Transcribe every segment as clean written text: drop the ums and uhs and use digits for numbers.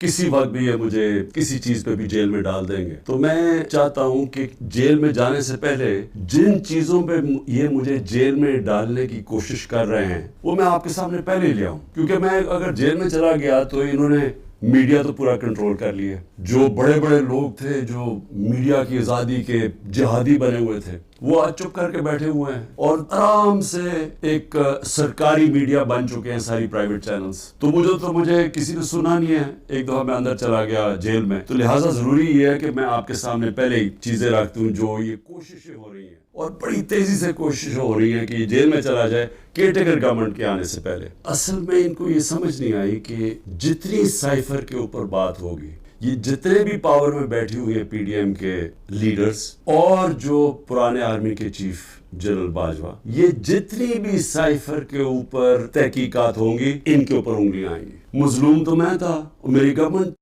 کسی وقت بھی یہ مجھے کسی چیز پہ بھی جیل میں ڈال دیں گے. تو میں چاہتا ہوں کہ جیل میں جانے سے پہلے جن چیزوں پہ یہ مجھے جیل میں ڈالنے کی کوشش کر رہے ہیں وہ میں آپ کے سامنے پہلے ہی لیا ہوں. کیونکہ میں اگر جیل میں چلا گیا تو انہوں نے میڈیا تو پورا کنٹرول کر لیا. جو بڑے بڑے لوگ تھے جو میڈیا کی آزادی کے جہادی بنے ہوئے تھے وہ آج چپ کر کے بیٹھے ہوئے ہیں اور آرام سے ایک سرکاری میڈیا بن چکے ہیں ساری پرائیویٹ چینلز. تو مجھے کسی نے سنا نہیں ہے. ایک دفعہ میں اندر چلا گیا جیل میں, تو لہٰذا ضروری یہ ہے کہ میں آپ کے سامنے پہلے ہی چیزیں رکھ دوں جو یہ کوششیں ہو رہی ہیں اور بڑی تیزی سے کوشش ہو رہی ہے کہ یہ جیل میں چلا جائے کیئرٹیکر گورنمنٹ کے آنے سے پہلے. اصل میں ان کو یہ سمجھ نہیں آئی کہ جتنی سائفر کے اوپر بات ہوگی, یہ جتنے بھی پاور میں بیٹھی ہوئی ہیں پی ڈی ایم کے لیڈرز اور جو پرانے آرمی کے چیف جنرل باجوہ, یہ جتنی بھی سائفر کے اوپر تحقیقات ہوں گی ان کے اوپر انگلیاں آئیں گی. مظلوم تو میں تھا اور میری government.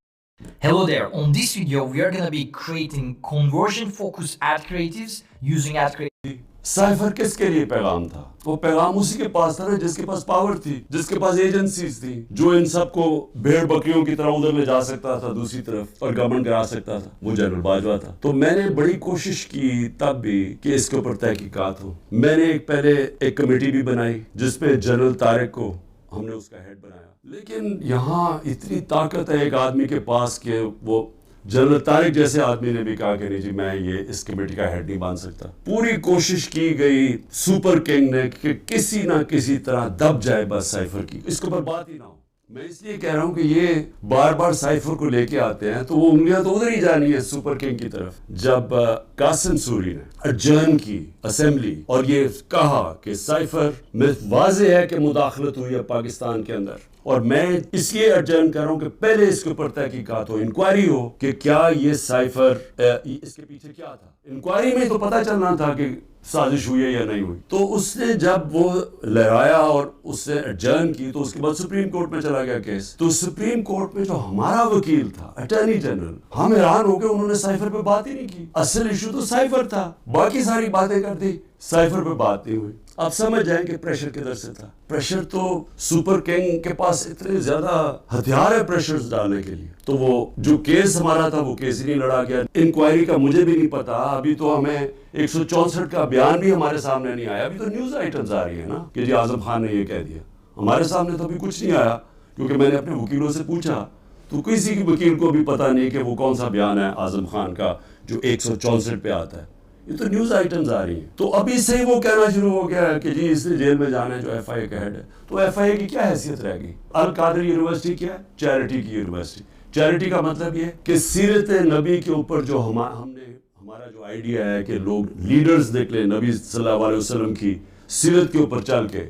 Hello there, on this video we are going to be creating conversion focused ad creatives using ad creatives. Cipher کس کے لیے پیغام تھا؟ وہ پیغام اسی کے پاس تھا نا جس کے پاس پاور تھی, جس کے پاس ایجنسیز تھی, جو ان سب کو بھیڑ بکریوں کی طرح ادھر لے جا سکتا تھا دوسری طرف اور گورنمنٹ کرا سکتا تھا. وہ جنرل باجوہ تھا. تو میں نے بڑی کوشش کی تب بھی کہ اس کے اوپر تحقیقات ہو. میں نے پہلے ایک کمیٹی بھی بنائی جس پہ جنرل طارق کو ہم نے اس کا ہیڈ بنایا. لیکن یہاں اتنی طاقت ہے ایک آدمی کے پاس کہ وہ جنرل طارق جیسے آدمی نے بھی کہا کہ نہیں جی میں یہ اس کمیٹی کا ہیڈ نہیں بن سکتا. پوری کوشش کی گئی سپر کنگ نے کہ کسی نہ کسی طرح دب جائے بس سائفر کی, اس کے اوپر بات ہی نہ ہو. میں اس لیے کہہ رہا ہوں کہ یہ بار بار سائفر کو لے کے آتے ہیں تو وہ انگلیاں تو ادھر ہی جانی ہے سپر کنگ کی طرف. جب قاسم سوری نے اڈجرن کی اسمبلی اور یہ کہا کہ سائفر میں واضح ہے کہ مداخلت ہوئی ہے پاکستان کے اندر, اور میں اس لیے اڈجرن کر رہا ہوں کہ پہلے اس کے اوپر تحقیقات ہو, انکوائری ہو کہ کیا یہ سائفر اس کے پیچھے کیا تھا. انکوائری میں تو پتہ چلنا تھا کہ سازش ہوئی ہے یا نہیں ہوئی. تو اس نے جب وہ لہرایا اور اس سے اڈجرن کی تو اس کے بعد سپریم کورٹ میں چلا گیا کیس. تو سپریم کورٹ میں جو ہمارا وکیل تھا اٹارنی جنرل, ہم حیران ہو گئے, انہوں نے سائفر پہ بات ہی نہیں کی. اصل ایشو تو سائفر تھا, باقی ساری باتیں کر دی, سائفر پہ بات نہیں ہوئی. آپ سمجھ جائیں کہ پریشر کدھر سے تھا. پریشر تو سپر کنگ کے پاس اتنے زیادہ ہتھیار ہے پریشرز ڈالنے کے لیے. تو وہ جو کیس ہمارا تھا وہ کیس ہی نہیں لڑا گیا. انکوائری کا مجھے بھی نہیں پتا, ابھی تو ہمیں 164 کا بیان بھی ہمارے سامنے نہیں آیا. ابھی تو نیوز آئٹمز آ رہی ہیں نا کہ جی اعظم خان نے یہ کہہ دیا. ہمارے سامنے تو ابھی کچھ نہیں آیا کیونکہ میں نے اپنے وکیلوں سے پوچھا تو کسی کی وکیل کو بھی پتا نہیں کہ وہ کون سا بیان ہے اعظم خان کا جو 164 پہ آتا ہے. یہ تو نیوز آئٹمز آ رہی ہیں. تو ابھی سے ہی وہ کہنا شروع ہو گیا ہے کہ جی اس نے جیل میں جانا ہے جو ایف آئی اے کا ہیڈ ہے. تو ایف آئی اے کی کیا حیثیت رہ گئی؟ القادر یونیورسٹی کیا ہے؟ چیریٹی کی یونیورسٹی. چیریٹی کا مطلب یہ کہ سیرت نبی کے اوپر جو ہمارا جو آئیڈیا ہے کہ لوگ لیڈرز دیکھ لیں نبی صلی اللہ علیہ وسلم کی سیرت کے اوپر چل کے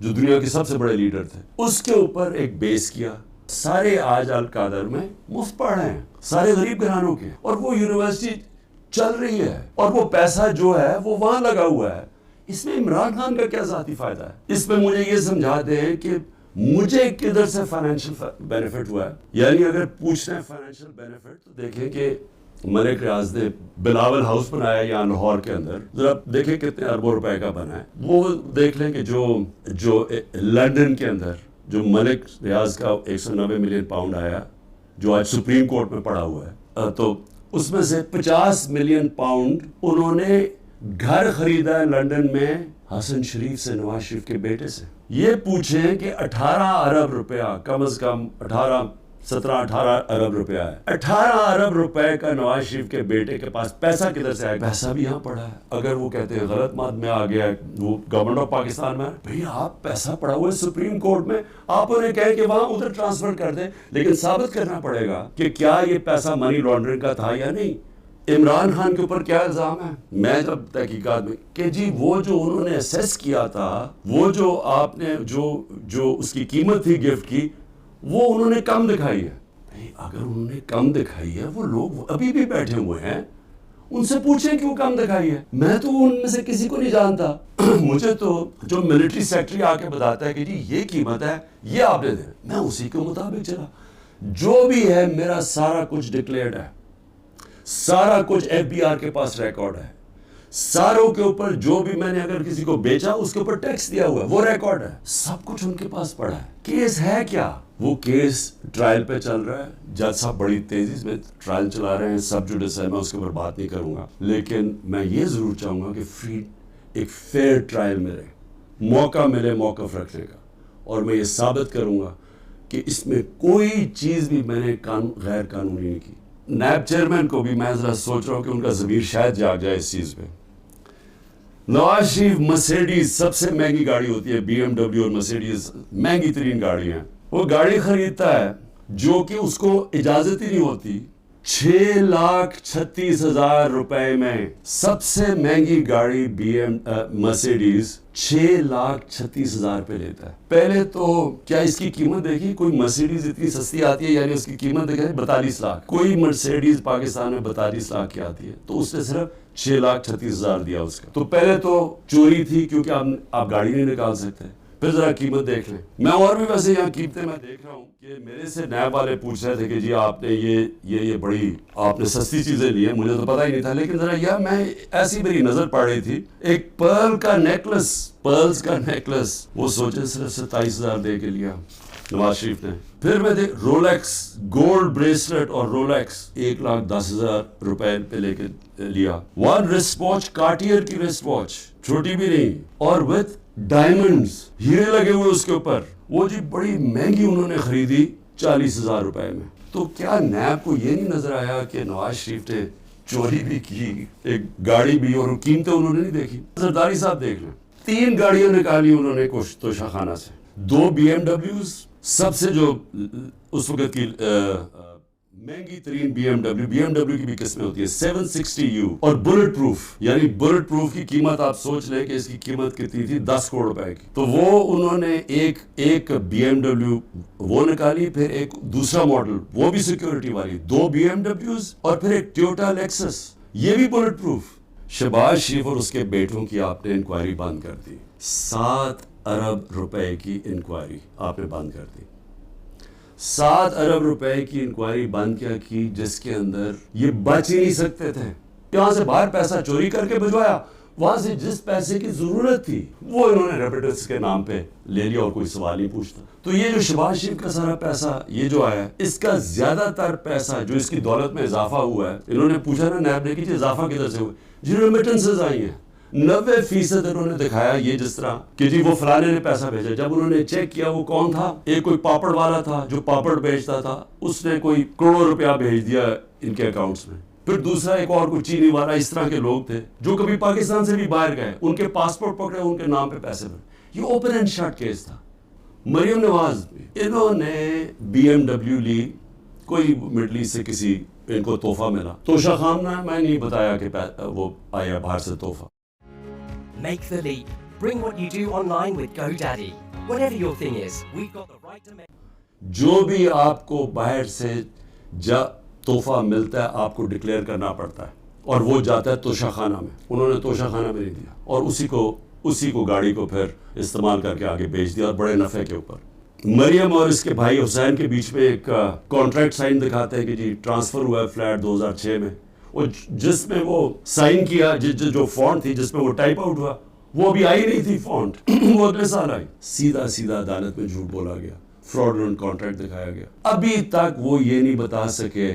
جو دنیا کے سب سے بڑے لیڈر تھے اس کے اوپر ایک بیس کیا. سارے آج القادر میں مفت پڑھ رہے ہیں, سارے غریب گھرانوں کے, اور وہ یونیورسٹی چل رہی ہے اور وہ پیسہ جو ہے وہ وہاں لگا ہوا ہے. اس میں عمران خان کا کیا ذاتی فائدہ ہے؟ اس میں مجھے یہ سمجھا دیں کہ مجھے کدھر سے فائنینشیل بینیفٹ ہوا ہے. یعنی اگر پوچھنا ہے فائنینشیل بینیفٹ تو دیکھیں کہ ملک ریاض نے بلاول ہاؤس بنایا یہاں لاہور کے اندر, ذرا دیکھیں کتنے اربوں روپے کا بنا ہے. وہ دیکھ لیں کہ جو لنڈن کے اندر جو ملک ریاض کا 190 ملین پاؤنڈ آیا جو آج سپریم کورٹ میں پڑا ہوا ہے, تو اس میں سے 50 ملین پاؤنڈ انہوں نے گھر خریدا ہے لنڈن میں حسن شریف سے, نواز شریف کے بیٹے سے. یہ پوچھیں کہ 18 ارب روپیہ, کم از کم 17-18 ارب روپیہ ہے. 18 ارب روپے کا نواز شریف کے بیٹے کے پاس پیسہ کدھر سے آئے؟ پیسہ بھی یہاں پڑا ہے. اگر وہ کہتے ہیں غلط مات میں آ گیا وہ گورنمنٹ آف پاکستان میں, بھئی آپ پیسہ پڑا ہوا ہے سپریم کورٹ میں, آپ انہیں کہیں کہ وہاں ادھر ٹرانسفر کر دیں, لیکن ثابت کرنا پڑے گا کہ کیا یہ پیسہ منی لانڈرنگ کا تھا یا نہیں. عمران خان کے اوپر کیا الزام ہے؟ میں جب تحقیقات میں کہ جی وہ جو انہوں نے اسیس کیا تھا, وہ جو آپ نے جو اس کی قیمت تھی گفٹ کی, وہ انہوں نے کم دکھائی ہے. اگر انہوں نے کم دکھائی ہے, وہ لوگ ابھی بھی بیٹھے ہوئے ہیں, ان سے پوچھیں کہ وہ کم دکھائی ہے. میں تو ان میں سے کسی کو نہیں جانتا. مجھے تو جو ملٹری سیکٹری آ کے بتاتا ہے کہ جی یہ قیمت ہے, یہ آپ نے دیں, میں اسی کے مطابق چلا. جو بھی ہے میرا سارا کچھ ڈکلیئرڈ ہے, سارا کچھ ایف بی آر کے پاس ریکارڈ ہے, ساروں کے اوپر جو بھی میں نے اگر کسی کو بیچا اس کے اوپر ٹیکس دیا ہوا ہے, وہ ریکارڈ ہے, سب کچھ ان کے پاس پڑا ہے. کیس ہے کیا؟ وہ کیس ٹرائل پہ چل رہا ہے, جج صاحب بڑی تیزی میں ٹرائل چلا رہے ہیں, سب جوڈس ہے, میں اس کے اوپر بات نہیں کروں گا, لیکن میں یہ ضرور چاہوں گا کہ فری ایک فیئر ٹرائل ملے, موقع ملے موقف رکھنے کا, اور میں یہ ثابت کروں گا کہ اس میں کوئی چیز بھی میں نے غیر قانونی نہیں کی. نیب چیئرمین کو بھی میں ذرا سوچ رہا ہوں کہ ان کا ضمیر شاید جاگ جائے اس چیز پہ. نواز شریف مرسیڈیز سب سے مہنگی گاڑی ہوتی ہے, بی ایم ڈبلیو اور مرسیڈیز مہنگی ترین گاڑی ہیں, وہ گاڑی خریدتا ہے جو کہ اس کو اجازت ہی نہیں ہوتی. 6,36,000 روپے میں سب سے مہنگی گاڑی بی ایم مرسیڈیز 6,36,000 پہ لیتا ہے. پہلے تو کیا اس کی قیمت دیکھی, کوئی مرسیڈیز اتنی سستی آتی ہے, یعنی اس کی قیمت دیکھیں 42 لاکھ, کوئی مرسیڈیز پاکستان میں 42 لاکھ کی آتی ہے, تو اس نے صرف 6,36,000 دیا اس کا. تو پہلے تو چوری تھی کیونکہ آپ گاڑی نہیں نکال سکتے. پھر ذرا قیمت دیکھ لیں. میں اور بھی ویسے یہاں قیمتیں میں دیکھ رہا ہوں کہ میرے سے نیب والے پوچھ رہے تھے کہ جی آپ نے یہ بڑی آپ نے سستی چیزیں لی ہیں, مجھے تو پتہ ہی نہیں تھا, لیکن ذرا یہ میں ایسی میری نظر پڑ رہی تھی, ایک پرلز کا نیکلس وہ سوچے صرف 27,000 دے کے لیا نواز شریف نے. پھر میں دیکھ رولیکس گولڈ بریسلٹ اور رولیکس 1,10,000 روپے پہ لے کے لیا. ون ریسٹ واچ, کارٹیئر کی ریسٹ واچ, چھوٹی بھی نہیں, اور وتھ ڈائمنڈز, ہیرے لگے ہوئے اس کے اوپر, وہ جی بڑی مہنگی انہوں نے خریدی 40,000 روپے میں. تو کیا نیب کو یہ نہیں نظر آیا کہ نواز شریف نے چوری بھی کی, ایک گاڑی بھی, اور قیمتیں انہوں نے نہیں دیکھی. زرداری صاحب دیکھ لیں, 3 گاڑیاں نکالی انہوں نے توشہ خانہ سے, 2 بی ایم ڈبلیوز, سب سے جو اس وقت کی مہنگی ترین بی ایم ڈبلیو کی بھی قسمیں ہوتی ہے 760U, اور بلٹ پروف, یعنی بلٹ پروف کی قیمت آپ سوچ لیں کہ اس کی قیمت کتنی تھی, 10 کروڑ روپے کی. تو وہ انہوں نے ایک بی ایم ڈبلیو وہ نکالی, پھر ایک دوسرا ماڈل وہ بھی سیکیورٹی والی, 2 بی ایم ڈبلیوز, اور پھر ایک ٹویوٹا لیکسس, یہ بھی بلٹ پروف. شہباز شریف اور اس کے بیٹوں کی آپ نے انکوائری بند کر دی, 7 ارب روپے کی انکوائری آپ نے بند کر دی. 7 ارب روپے کی انکوائری بند کیا کی, جس کے اندر یہ بچ ہی نہیں سکتے تھے. یہاں سے باہر پیسہ چوری کر کے بھجوایا, وہاں سے جس پیسے کی ضرورت تھی وہ انہوں نے ریپیٹرز کے نام پہ لے لیا, اور کوئی سوال نہیں پوچھتا. تو یہ جو شہباز شریف کا سارا پیسہ یہ جو آیا, اس کا زیادہ تر پیسہ جو اس کی دولت میں اضافہ ہوا ہے, انہوں نے پوچھا نا نیب نے کہ اضافہ کدھر سے ہوا, جی ریمیٹنسز آئی ہیں. 90% انہوں نے دکھایا یہ جس طرح کہ جی وہ فلانے نے پیسہ بھیجا. جب انہوں نے چیک کیا وہ کون تھا, ایک کوئی پاپڑ والا تھا جو پاپڑ بیچتا تھا, اس نے کوئی کروڑ روپیہ بھیج دیا ان کے اکاؤنٹس میں. پھر دوسرا ایک اور کوئی چینی والا, اس طرح کے لوگ تھے جو کبھی پاکستان سے بھی باہر گئے, ان کے پاسپورٹ پکڑے, ان کے نام پہ پیسے بھرے. یہ اوپن اینڈ شٹ کیس تھا. مریم نواز, انہوں نے بی ایم ڈبلیو لی, کوئی مڈل ایسٹ سے کسی ان کو تحفہ ملا, توشہ خانہ میں نہیں بتایا کہ وہ آیا باہر سے تحفہ. Make the leap. Bring what you do online with GoDaddy. Whatever your thing is, we've got the right to make. جو بھی آپ کو باہر سے تحفہ ملتا ہے آپ کو ڈکلیئر کرنا پڑتا ہے, اور وہ جاتا ہے توشہ خانہ میں. انہوں نے توشہ خانہ میں نہیں دیا, اور اسی کو گاڑی کو پھر استعمال کر کے آگے بیچ دیا, اور بڑے نفع کے اوپر. مریم اور اس کے بھائی حسین کے بیچ میں ایک کانٹریکٹ سائن دکھاتے ہیں کہ جی ٹرانسفر ہوا ہے فلیٹ 2006 میں, اور جس میں وہ سائن کیا, جو فونٹ تھی جس میں وہ ٹائپ آؤٹ ہوا, وہ بھی آئی نہیں تھی فونٹ, وہ اگلے سال آئی. سیدھا عدالت میں جھوٹ بولا گیا, فراڈلنٹ کانٹریکٹ دکھایا گیا. ابھی تک وہ یہ نہیں بتا سکے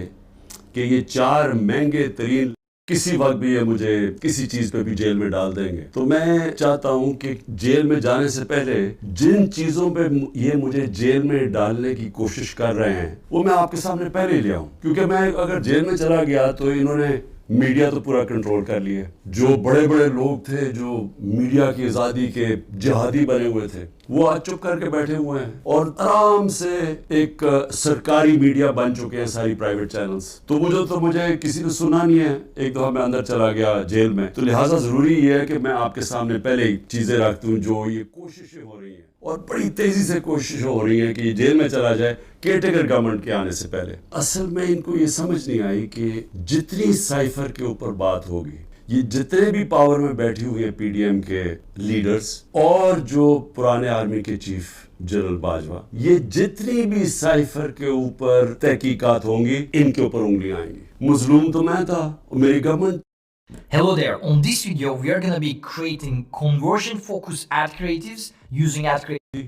کہ یہ 4 مہنگے ترین, کسی وقت بھی یہ مجھے کسی چیز پہ بھی جیل میں ڈال دیں گے. تو میں چاہتا ہوں کہ جیل میں جانے سے پہلے جن چیزوں پہ یہ مجھے جیل میں ڈالنے کی کوشش کر رہے ہیں وہ میں آپ کے سامنے پہلے ہی لیا ہوں, کیونکہ میں اگر جیل میں چلا گیا تو انہوں نے میڈیا تو پورا کنٹرول کر لیا. جو بڑے لوگ تھے جو میڈیا کی آزادی کے جہادی بنے ہوئے تھے, وہ آج چپ کر کے بیٹھے ہوئے ہیں, اور آرام سے ایک سرکاری میڈیا بن چکے ہیں ساری پرائیویٹ چینلز. تو مجھے کسی نے سنا نہیں ہے. ایک دفعہ میں اندر چلا گیا جیل میں, تو لہٰذا ضروری یہ ہے کہ میں آپ کے سامنے پہلے ہی چیزیں رکھ دوں. جو یہ کوششیں ہو رہی ہیں, اور بڑی تیزی سے کوشش ہو رہی ہے کہ یہ جیل میں چلا جائے کیئرٹیکر گورنمنٹ کے آنے سے پہلے. اصل میں ان کو یہ سمجھ نہیں آئی کہ جتنی سائفر کے اوپر بات ہوگی, یہ جتنے بھی پاور میں بیٹھی ہوئی ہیں پی ڈی ایم کے لیڈرز, اور جو پرانے آرمی کے چیف جنرل باجوہ, یہ جتنی بھی سائفر کے اوپر تحقیقات ہوں گی ان کے اوپر انگلیاں آئیں گی. مظلوم تو میں تھا, میری government Hello there, on this video we are gonna be creating conversion focused ad creatives using ad creatives.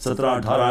17-18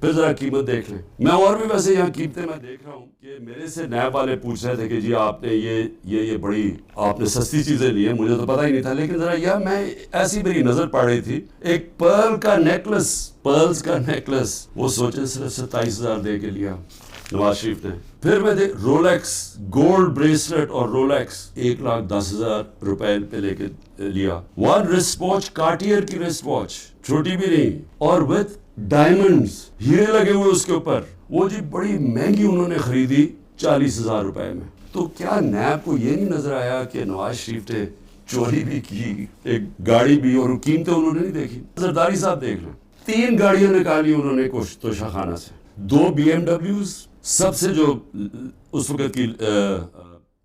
پھر ذرا قیمت دیکھ لیں. میں اور بھی ویسے یہاں قیمتیں میں دیکھ رہا ہوں کہ میرے سے نیب والے پوچھ رہے تھے کہ جی آپ نے یہ بڑی آپ نے سستی چیزیں لی ہیں, مجھے تو پتہ ہی نہیں تھا, لیکن ذرا یہ میں ایسی میری نظر پڑ رہی تھی, ایک پرلز کا نیکلس وہ سوچیں صرف 27,000 دے کے لیا نواز شریف نے. پھر میں دیکھ رولیکس گولڈ بریسلیٹ اور رولیکس 1,10,000 روپے پہ لے کے لیا. ون رسٹ واچ کارٹیئر کی رسٹ واچ, چھوٹی بھی نہیں, اور وتھ ڈائمنڈز ہیرے لگے ہوئے اس کے اوپر, وہ جی بڑی مہنگی انہوں نے خریدی 40,000 روپے میں. تو کیا نیب کو یہ نہیں نظر آیا کہ نواز شریف نے چوری بھی کی, ایک گاڑی بھی, اور قیمتیں انہوں نے نہیں دیکھی. زرداری صاحب دیکھ لیں, 3 گاڑیاں نکالی انہوں نے توشہ خانہ سے, 2 BMWs, سب سے جو اس وقت کی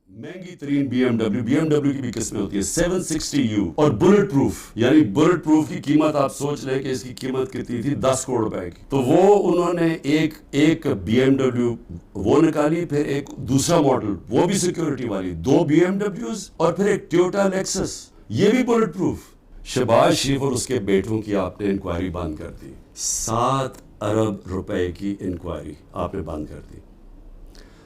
مہنگی ترین BMW کی بھی قسمیں ہوتی ہے 760U, اور بلٹ پروف, یعنی بلٹ پروف کی قیمت آپ سوچ لیں کہ اس کی قیمت کتنی تھی, 10 کروڑ روپے کی. تو وہ انہوں نے ایک BMW وہ نکالی, پھر ایک دوسرا ماڈل وہ بھی سیکیورٹی والی, 2 BMWs, اور پھر ایک ٹویوٹا لیکسس, یہ بھی بلٹ پروف. شہباز شریف اور اس کے بیٹوں کی آپ نے انکوائری بند کر دی, 7 ارب روپے کی انکوائری آپ نے بند کر دی.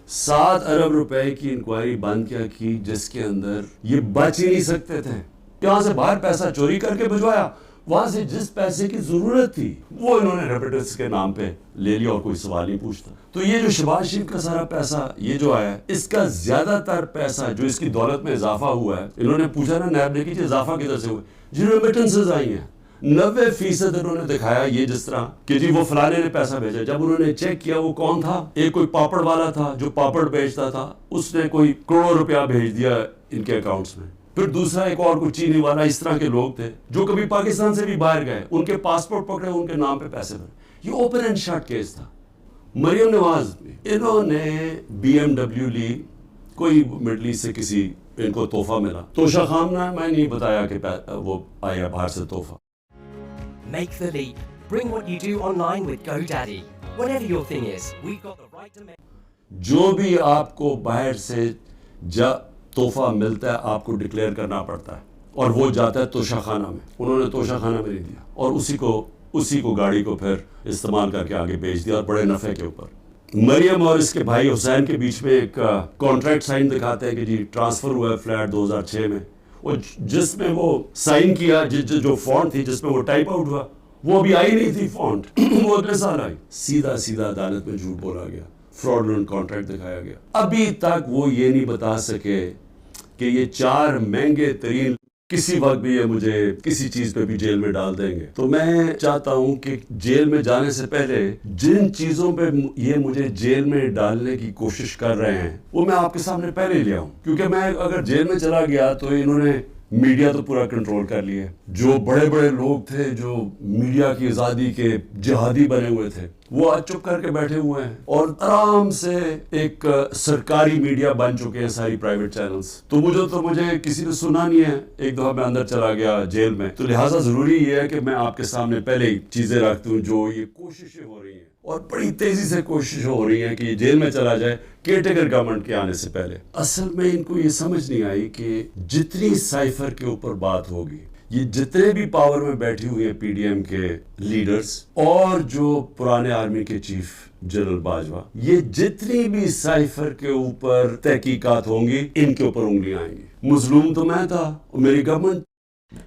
7 ارب روپے کی انکوائری بند کیا کی, جس کے اندر یہ بچ ہی نہیں سکتے تھے. یہاں سے باہر پیسہ چوری کر کے بھجوایا, وہاں سے جس پیسے کی ضرورت تھی وہ انہوں نے ریپیٹرز کے نام پہ لے لیا اور کوئی سوال نہیں پوچھتا. تو یہ جو شہباز شریف کا سارا پیسہ یہ جو آیا ہے, اس کا زیادہ تر پیسہ جو اس کی دولت میں اضافہ ہوا ہے, انہوں نے پوچھا نا نیب نے کہ اضافہ کدھر سے ہوا, جن ریمیٹنسز آئی ہیں 90% انہوں نے دکھایا یہ جس طرح کہ جی وہ فلانے نے پیسہ بھیجا. جب انہوں نے چیک کیا وہ کون تھا, ایک کوئی پاپڑ والا تھا جو پاپڑ بیچتا تھا, اس نے کوئی کروڑ روپیہ بھیج دیا ان کے اکاؤنٹس میں. پھر دوسرا ایک اور کوئی چینی والا, اس طرح کے لوگ تھے جو کبھی پاکستان سے بھی باہر گئے, ان کے پاسپورٹ پکڑے, ان کے نام پہ پیسے بھرے. یہ اوپن اینڈ شٹ کیس تھا. مریم نواز انہوں نے BMW لی, کوئی مڈل ایسٹ سے کسی ان کو تحفہ ملا. توشہ خانہ میں نہیں بتایا کہ وہ آیا باہر سے تحفہ. Make the leap. Bring what you do online with GoDaddy. Whatever your thing is, we've got the right to make. جو بھی آپ کو باہر سے تحفہ ملتا ہے آپ کو ڈکلیئر کرنا پڑتا ہے, اور وہ جاتا ہے توشہ خانہ میں. انہوں نے توشہ خانہ میں نہیں دیا, اور اسی کو گاڑی کو پھر استعمال کر کے آگے بیچ دیا, اور بڑے نفع کے اوپر. مریم اور اس کے بھائی حسین کے بیچ میں ایک کانٹریکٹ سائن دکھاتے ہیں کہ جی ٹرانسفر ہوا ہے فلیٹ 2006 میں, اور جس میں وہ سائن کیا, جو فونٹ تھی جس میں وہ ٹائپ آؤٹ ہوا, وہ ابھی آئی نہیں تھی فونٹ, وہ اگلے سال آئی. سیدھا عدالت میں جھوٹ بولا گیا, فراڈلنٹ کانٹریکٹ دکھایا گیا. ابھی تک وہ یہ نہیں بتا سکے کہ یہ 4 مہنگے ترین کسی وقت بھی یہ مجھے کسی چیز پہ بھی جیل میں ڈال دیں گے. تو میں چاہتا ہوں کہ جیل میں جانے سے پہلے جن چیزوں پہ یہ مجھے جیل میں ڈالنے کی کوشش کر رہے ہیں وہ میں آپ کے سامنے پہلے لیا ہوں, کیونکہ میں اگر جیل میں چلا گیا تو انہوں نے میڈیا تو پورا کنٹرول کر لیا. جو بڑے لوگ تھے جو میڈیا کی آزادی کے جہادی بنے ہوئے تھے, وہ آج چپ کر کے بیٹھے ہوئے ہیں, اور آرام سے ایک سرکاری میڈیا بن چکے ہیں ساری پرائیویٹ چینلز. تو مجھے کسی نے سنا نہیں ہے, ایک دفعہ میں اندر چلا گیا جیل میں, تو لہٰذا ضروری یہ ہے کہ میں آپ کے سامنے پہلے ہی چیزیں رکھتا ہوں جو یہ کوششیں ہو رہی ہیں, اور بڑی تیزی سے کوشش ہو رہی ہے کہ یہ جیل میں چلا جائے کیئرٹیکر گورنمنٹ کے آنے سے پہلے. اصل میں ان کو یہ سمجھ نہیں آئی کہ جتنی سائفر کے اوپر بات ہوگی, یہ جتنے بھی پاور میں بیٹھی ہوئی ہیں PDM کے لیڈرز اور جو پرانے آرمی کے چیف جنرل باجوہ, یہ جتنی بھی سائفر کے اوپر تحقیقات ہوں گی ان کے اوپر انگلیاں آئیں گی. مظلوم تو میں تھا اور میری government.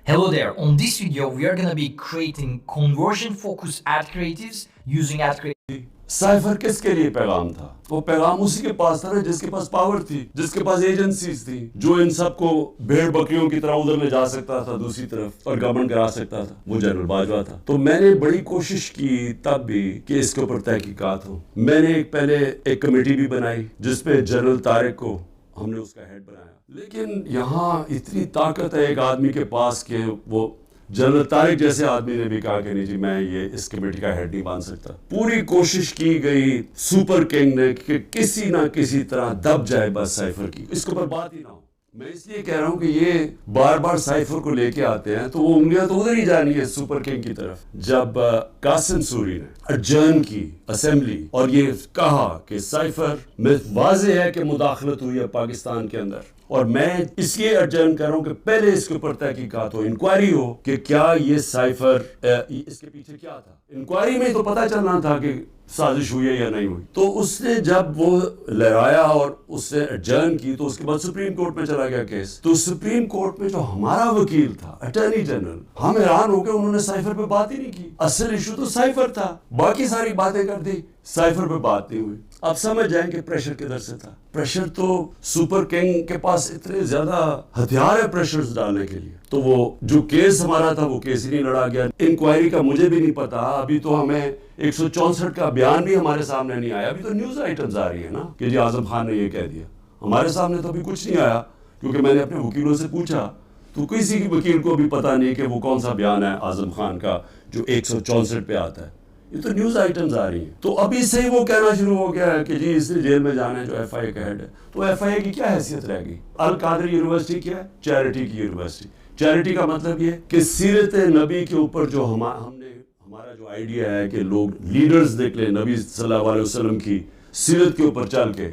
Hello there, on this video we are going to be creating conversion focused ad creatives using ad creatives. Cipher کس کے لیے پیغام تھا؟ وہ پیغام اسی کے پاس تھا نا جس کے پاس پاور تھی, جس کے پاس ایجنسیز تھی, جو ان سب کو بھیڑ بکریوں کی طرح ادھر لے جا سکتا تھا دوسری طرف اور گورنمنٹ کرا سکتا تھا. وہ جنرل باجوہ تھا. تو میں نے بڑی کوشش کی تب بھی کہ اس کے اوپر تحقیقات ہو. میں نے پہلے ایک کمیٹی بھی بنائی جس میں جنرل طارق کو ہم نے اس کا ہیڈ بنایا. لیکن یہاں اتنی طاقت ہے ایک آدمی کے پاس کہ وہ جنرل طارق جیسے آدمی نے بھی کہا کہ نہیں جی میں یہ اس کمیٹی کا ہیڈ نہیں بن سکتا. پوری کوشش کی گئی سپر کنگ نے کہ کسی نہ کسی طرح دب جائے بس سائفر کی, اس کے اوپر بات ہی نہ ہو. میں اس لیے کہہ رہا ہوں کہ یہ بار سائفر کو لے کے آتے ہیں تو وہ انگلیاں تو ادھر ہی جانی ہے سپر کنگ کی طرف. جب قاسم سوری نے اڈجرن کی اسمبلی اور یہ کہا کہ سائفر میں واضح ہے کہ مداخلت ہوئی ہے پاکستان کے اندر, اور میں اس لیے اڈجرن کر رہا ہوں کہ پہلے اس کے اوپر تحقیقات ہو, انکوائری ہو کہ کیا یہ سائفر اس کے پیچھے کیا تھا. انکوائری میں تو پتہ چلنا تھا کہ سازش ہوئی ہے یا نہیں ہوئی. تو اس نے جب وہ لہرایا اور اس نے ایڈجرن کی تو اس کے بعد سپریم کورٹ میں چلا گیا کیس. تو سپریم کورٹ میں جو ہمارا وکیل تھا اٹارنی جنرل, ہم حیران ہو گئے, انہوں نے سائفر پہ بات ہی نہیں کی. اصل ایشو تو سائفر تھا, باقی ساری باتیں کر دی, سائفر پہ بات نہیں ہوئی. آپ سمجھ جائیں کہ پریشر کدھر سے تھا. پریشر تو سپر کنگ کے پاس اتنے زیادہ ہتھیار ہے پریشرز ڈالنے کے لیے. تو وہ جو کیس ہمارا تھا وہ کیس ہی نہیں لڑا گیا. انکوائری کا مجھے بھی نہیں پتا, ابھی تو ہمیں 164 کا بیان بھی ہمارے سامنے نہیں آیا. ابھی تو نیوز آئٹمز آ رہی ہے نا کہ جی اعظم خان نے یہ کہہ دیا. ہمارے سامنے تو ابھی کچھ نہیں آیا, کیونکہ میں نے اپنے وکیلوں سے پوچھا تو کسی کی وکیل کو بھی پتا نہیں کہ وہ کون سا بیان ہے اعظم خان کا جو 164 پہ آتا ہے. یہ تو نیوز آئٹمز آ رہی ہیں. تو ابھی سے ہی وہ کہنا شروع ہو گیا ہے کہ جی اس نے جیل میں جانا ہے جو ایف آئی اے کا ہیڈ ہے. تو ایف آئی اے کی کیا حیثیت رہ گئی؟ القادری یونیورسٹی کیا ہے؟ چیریٹی کی یونیورسٹی. چیریٹی کا مطلب یہ کہ سیرت نبی کے اوپر جو ہمارا جو آئیڈیا ہے کہ لوگ لیڈرز دیکھ لیں نبی صلی اللہ علیہ وسلم کی سیرت کے اوپر چل کے,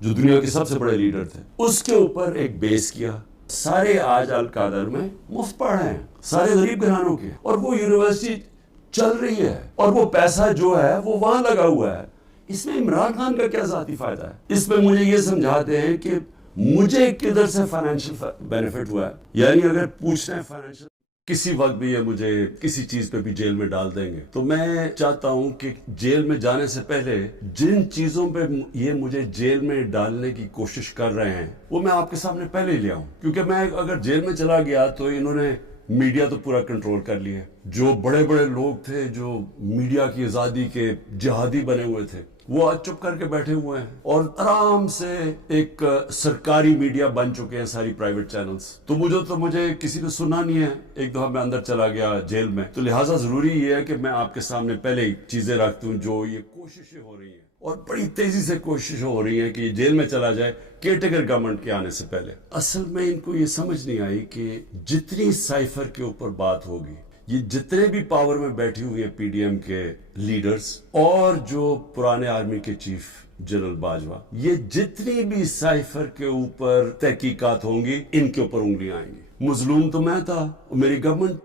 جو دنیا کے سب سے بڑے لیڈر تھے, اس کے اوپر ایک بیس کیا. سارے آج القادر میں مفت پڑھ رہے ہیں, سارے غریب گھرانوں کے, اور وہ یونیورسٹی چل رہی ہے اور وہ پیسہ جو ہے وہ وہاں لگا ہوا ہے. اس میں عمران خان کا کیا ذاتی فائدہ ہے؟ اس میں مجھے یہ سمجھاتے ہیں کہ مجھے کدھر سے فائنینشیل بینیفٹ ہوا ہے. یعنی اگر پوچھنا ہے فائنینشیل, کسی وقت بھی یہ مجھے کسی چیز پہ بھی جیل میں ڈال دیں گے, تو میں چاہتا ہوں کہ جیل میں جانے سے پہلے جن چیزوں پہ یہ مجھے جیل میں ڈالنے کی کوشش کر رہے ہیں وہ میں آپ کے سامنے پہلے ہی لے آؤں. کیونکہ میں اگر جیل میں چلا گیا تو انہوں نے میڈیا تو پورا کنٹرول کر لیا. جو بڑے بڑے لوگ تھے جو میڈیا کی آزادی کے جہادی بنے ہوئے تھے, وہ آج چپ کر کے بیٹھے ہوئے ہیں اور آرام سے ایک سرکاری میڈیا بن چکے ہیں ساری پرائیویٹ چینلز. تو مجھے کسی نے سنا نہیں ہے. ایک دفعہ میں اندر چلا گیا جیل میں, تو لہٰذا ضروری یہ ہے کہ میں آپ کے سامنے پہلے ہی چیزیں رکھتا ہوں جو یہ کوششیں ہو رہی ہیں, اور بڑی تیزی سے کوشش ہو رہی ہے کہ یہ جیل میں چلا جائے کیئرٹیکر گورنمنٹ کے آنے سے پہلے. اصل میں ان کو یہ سمجھ نہیں آئی کہ جتنی سائفر کے اوپر بات ہوگی, یہ جتنے بھی پاور میں بیٹھی ہوئی ہیں پی ڈی ایم کے لیڈرز اور جو پرانے آرمی کے چیف جنرل باجوہ, یہ جتنی بھی سائفر کے اوپر تحقیقات ہوں گی ان کے اوپر انگلیاں آئیں گی. مظلوم تو میں تھا, میری government.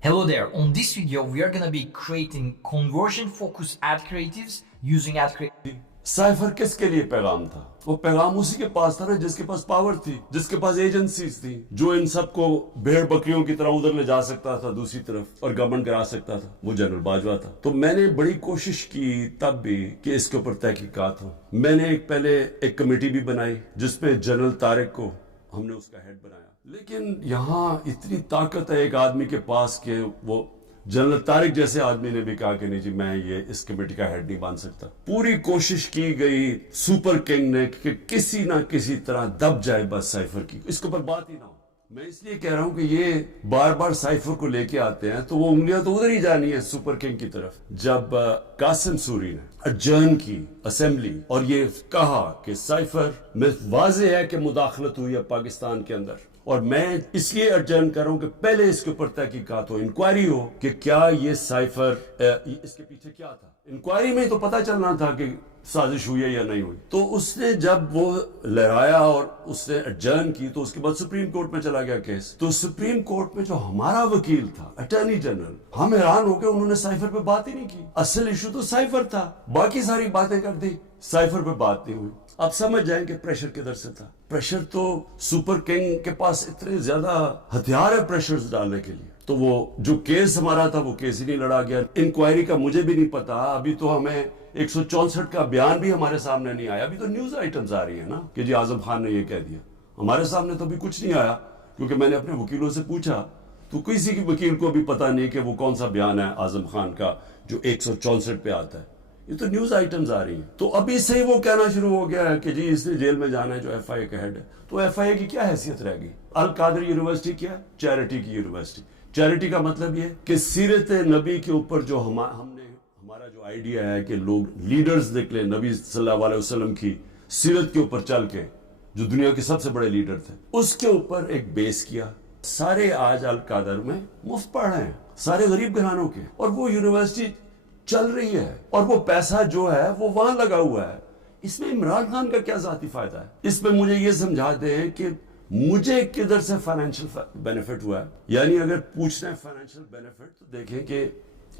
Hello there, on this video we are gonna be creating conversion focused ad creatives using ad creatives. Cipher کس کے لیے پیغام تھا؟ وہ پیغام اسی کے پاس تھا نا جس کے پاس پاور تھی, جس کے پاس ایجنسیز تھی, جو ان سب کو بھیڑ بکریوں کی طرح ادھر لے جا سکتا تھا دوسری طرف, اور گورنمنٹ کرا سکتا تھا. وہ جنرل باجوہ تھا. تو میں نے بڑی کوشش کی تب بھی کہ اس کے اوپر تحقیقات ہوں. میں نے پہلے ایک کمیٹی بھی بنائی جس میں جنرل طارق کو ہم نے اس کا ہیڈ بنایا. لیکن یہاں اتنی طاقت ہے ایک آدمی کے پاس کہ وہ جنرل طارق جیسے آدمی نے بھی کہا کہ نہیں جی میں یہ اس کمیٹی کا ہیڈ نہیں بن سکتا. پوری کوشش کی گئی سپر کنگ نے کہ کسی نہ کسی طرح دب جائے بس سائفر کی, اس کے اوپر بات ہی نہ ہو. میں اس لیے کہہ رہا ہوں کہ یہ بار بار سائفر کو لے کے آتے ہیں تو وہ انگلیاں تو ادھر ہی جانی ہے سپر کنگ کی طرف. جب قاسم سوری نے اڈجرن کی اسمبلی اور یہ کہا کہ سائفر میں واضح ہے کہ مداخلت ہوئی ہے پاکستان کے اندر, اور میں اس لیے ایڈجرن کر رہا ہوں کہ پہلے اس کے اوپر تحقیقات ہو, انکوائری ہو کہ کیا یہ سائفر اس کے پیچھے کیا تھا. انکوائری میں تو پتہ چلنا تھا کہ سازش ہوئی ہے یا نہیں ہوئی. تو اس نے جب وہ لہرایا اور اس نے ایڈجرن کی تو اس کے بعد سپریم کورٹ میں چلا گیا کیس. تو سپریم کورٹ میں جو ہمارا وکیل تھا اٹارنی جنرل, ہم حیران ہو گئے, انہوں نے سائفر پہ بات ہی نہیں کی. اصل ایشو تو سائفر تھا, باقی ساری باتیں کر دی, سائفر پہ بات نہیں ہوئی. آپ سمجھ جائیں کہ پریشر کدھر سے تھا. پریشر تو سپر کنگ کے پاس اتنے زیادہ ہتھیار ہے پریشرز ڈالنے کے لیے. تو وہ جو کیس ہمارا تھا وہ کیس ہی نہیں لڑا گیا. انکوائری کا مجھے بھی نہیں پتا, ابھی تو ہمیں 164 کا بیان بھی ہمارے سامنے نہیں آیا. ابھی تو نیوز آئٹمز آ رہی ہیں نا کہ جی اعظم خان نے یہ کہہ دیا. ہمارے سامنے تو ابھی کچھ نہیں آیا, کیونکہ میں نے اپنے وکیلوں سے پوچھا تو کسی کی وکیل کو بھی پتا نہیں کہ وہ کون سا بیان ہے اعظم خان کا جو 164 پہ آتا ہے. یہ تو نیوز آئٹمز آ رہی ہیں. تو ابھی سے ہی وہ کہنا شروع ہو گیا ہے کہ جی اس نے جیل میں جانا ہے جو ایف آئی اے کا ہیڈ ہے. تو ایف آئی اے کی کیا حیثیت رہ گئی؟ القادری یونیورسٹی کیا ہے؟ چیریٹی کی یونیورسٹی. چیریٹی کا مطلب یہ کہ سیرت نبی کے اوپر جو ہمارا جو آئیڈیا ہے کہ لوگ لیڈرز دیکھ لیں نبی صلی اللہ علیہ وسلم کی سیرت کے اوپر چل کے, جو دنیا کے سب سے بڑے لیڈر تھے, اس کے اوپر ایک بیس کیا. سارے آج القادر میں مفت پڑھ رہے ہیں, سارے غریب گھرانوں کے, اور وہ یونیورسٹی چل رہی ہے اور وہ پیسہ جو ہے وہ وہاں لگا ہوا ہے. اس میں عمران خان کا کیا ذاتی فائدہ ہے؟ اس میں مجھے یہ سمجھاتے ہیں کہ مجھے کدھر سے فائنینشیل بینیفٹ ہوا ہے. یعنی اگر پوچھنا ہے فائنینشیل بینیفٹ تو دیکھیں کہ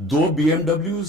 2 BMWs,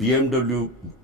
BMW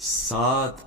7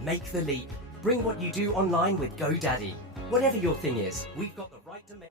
Make the leap. Bring what you do online with GoDaddy. Whatever your thing is, we've got the right to make.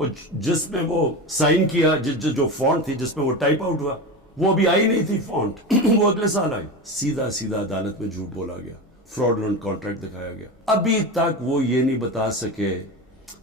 وہ جس میں وہ سائن کیا جو فونٹ تھی جس میں وہ ٹائپ آؤٹ ہوا وہ ابھی آئی نہیں تھی فونٹ وہ اگلے سال آئی. سیدھا سیدھا عدالت میں جھوٹ بولا گیا, فراڈولنٹ کانٹریکٹ دکھایا گیا. ابھی تک وہ یہ نہیں بتا سکے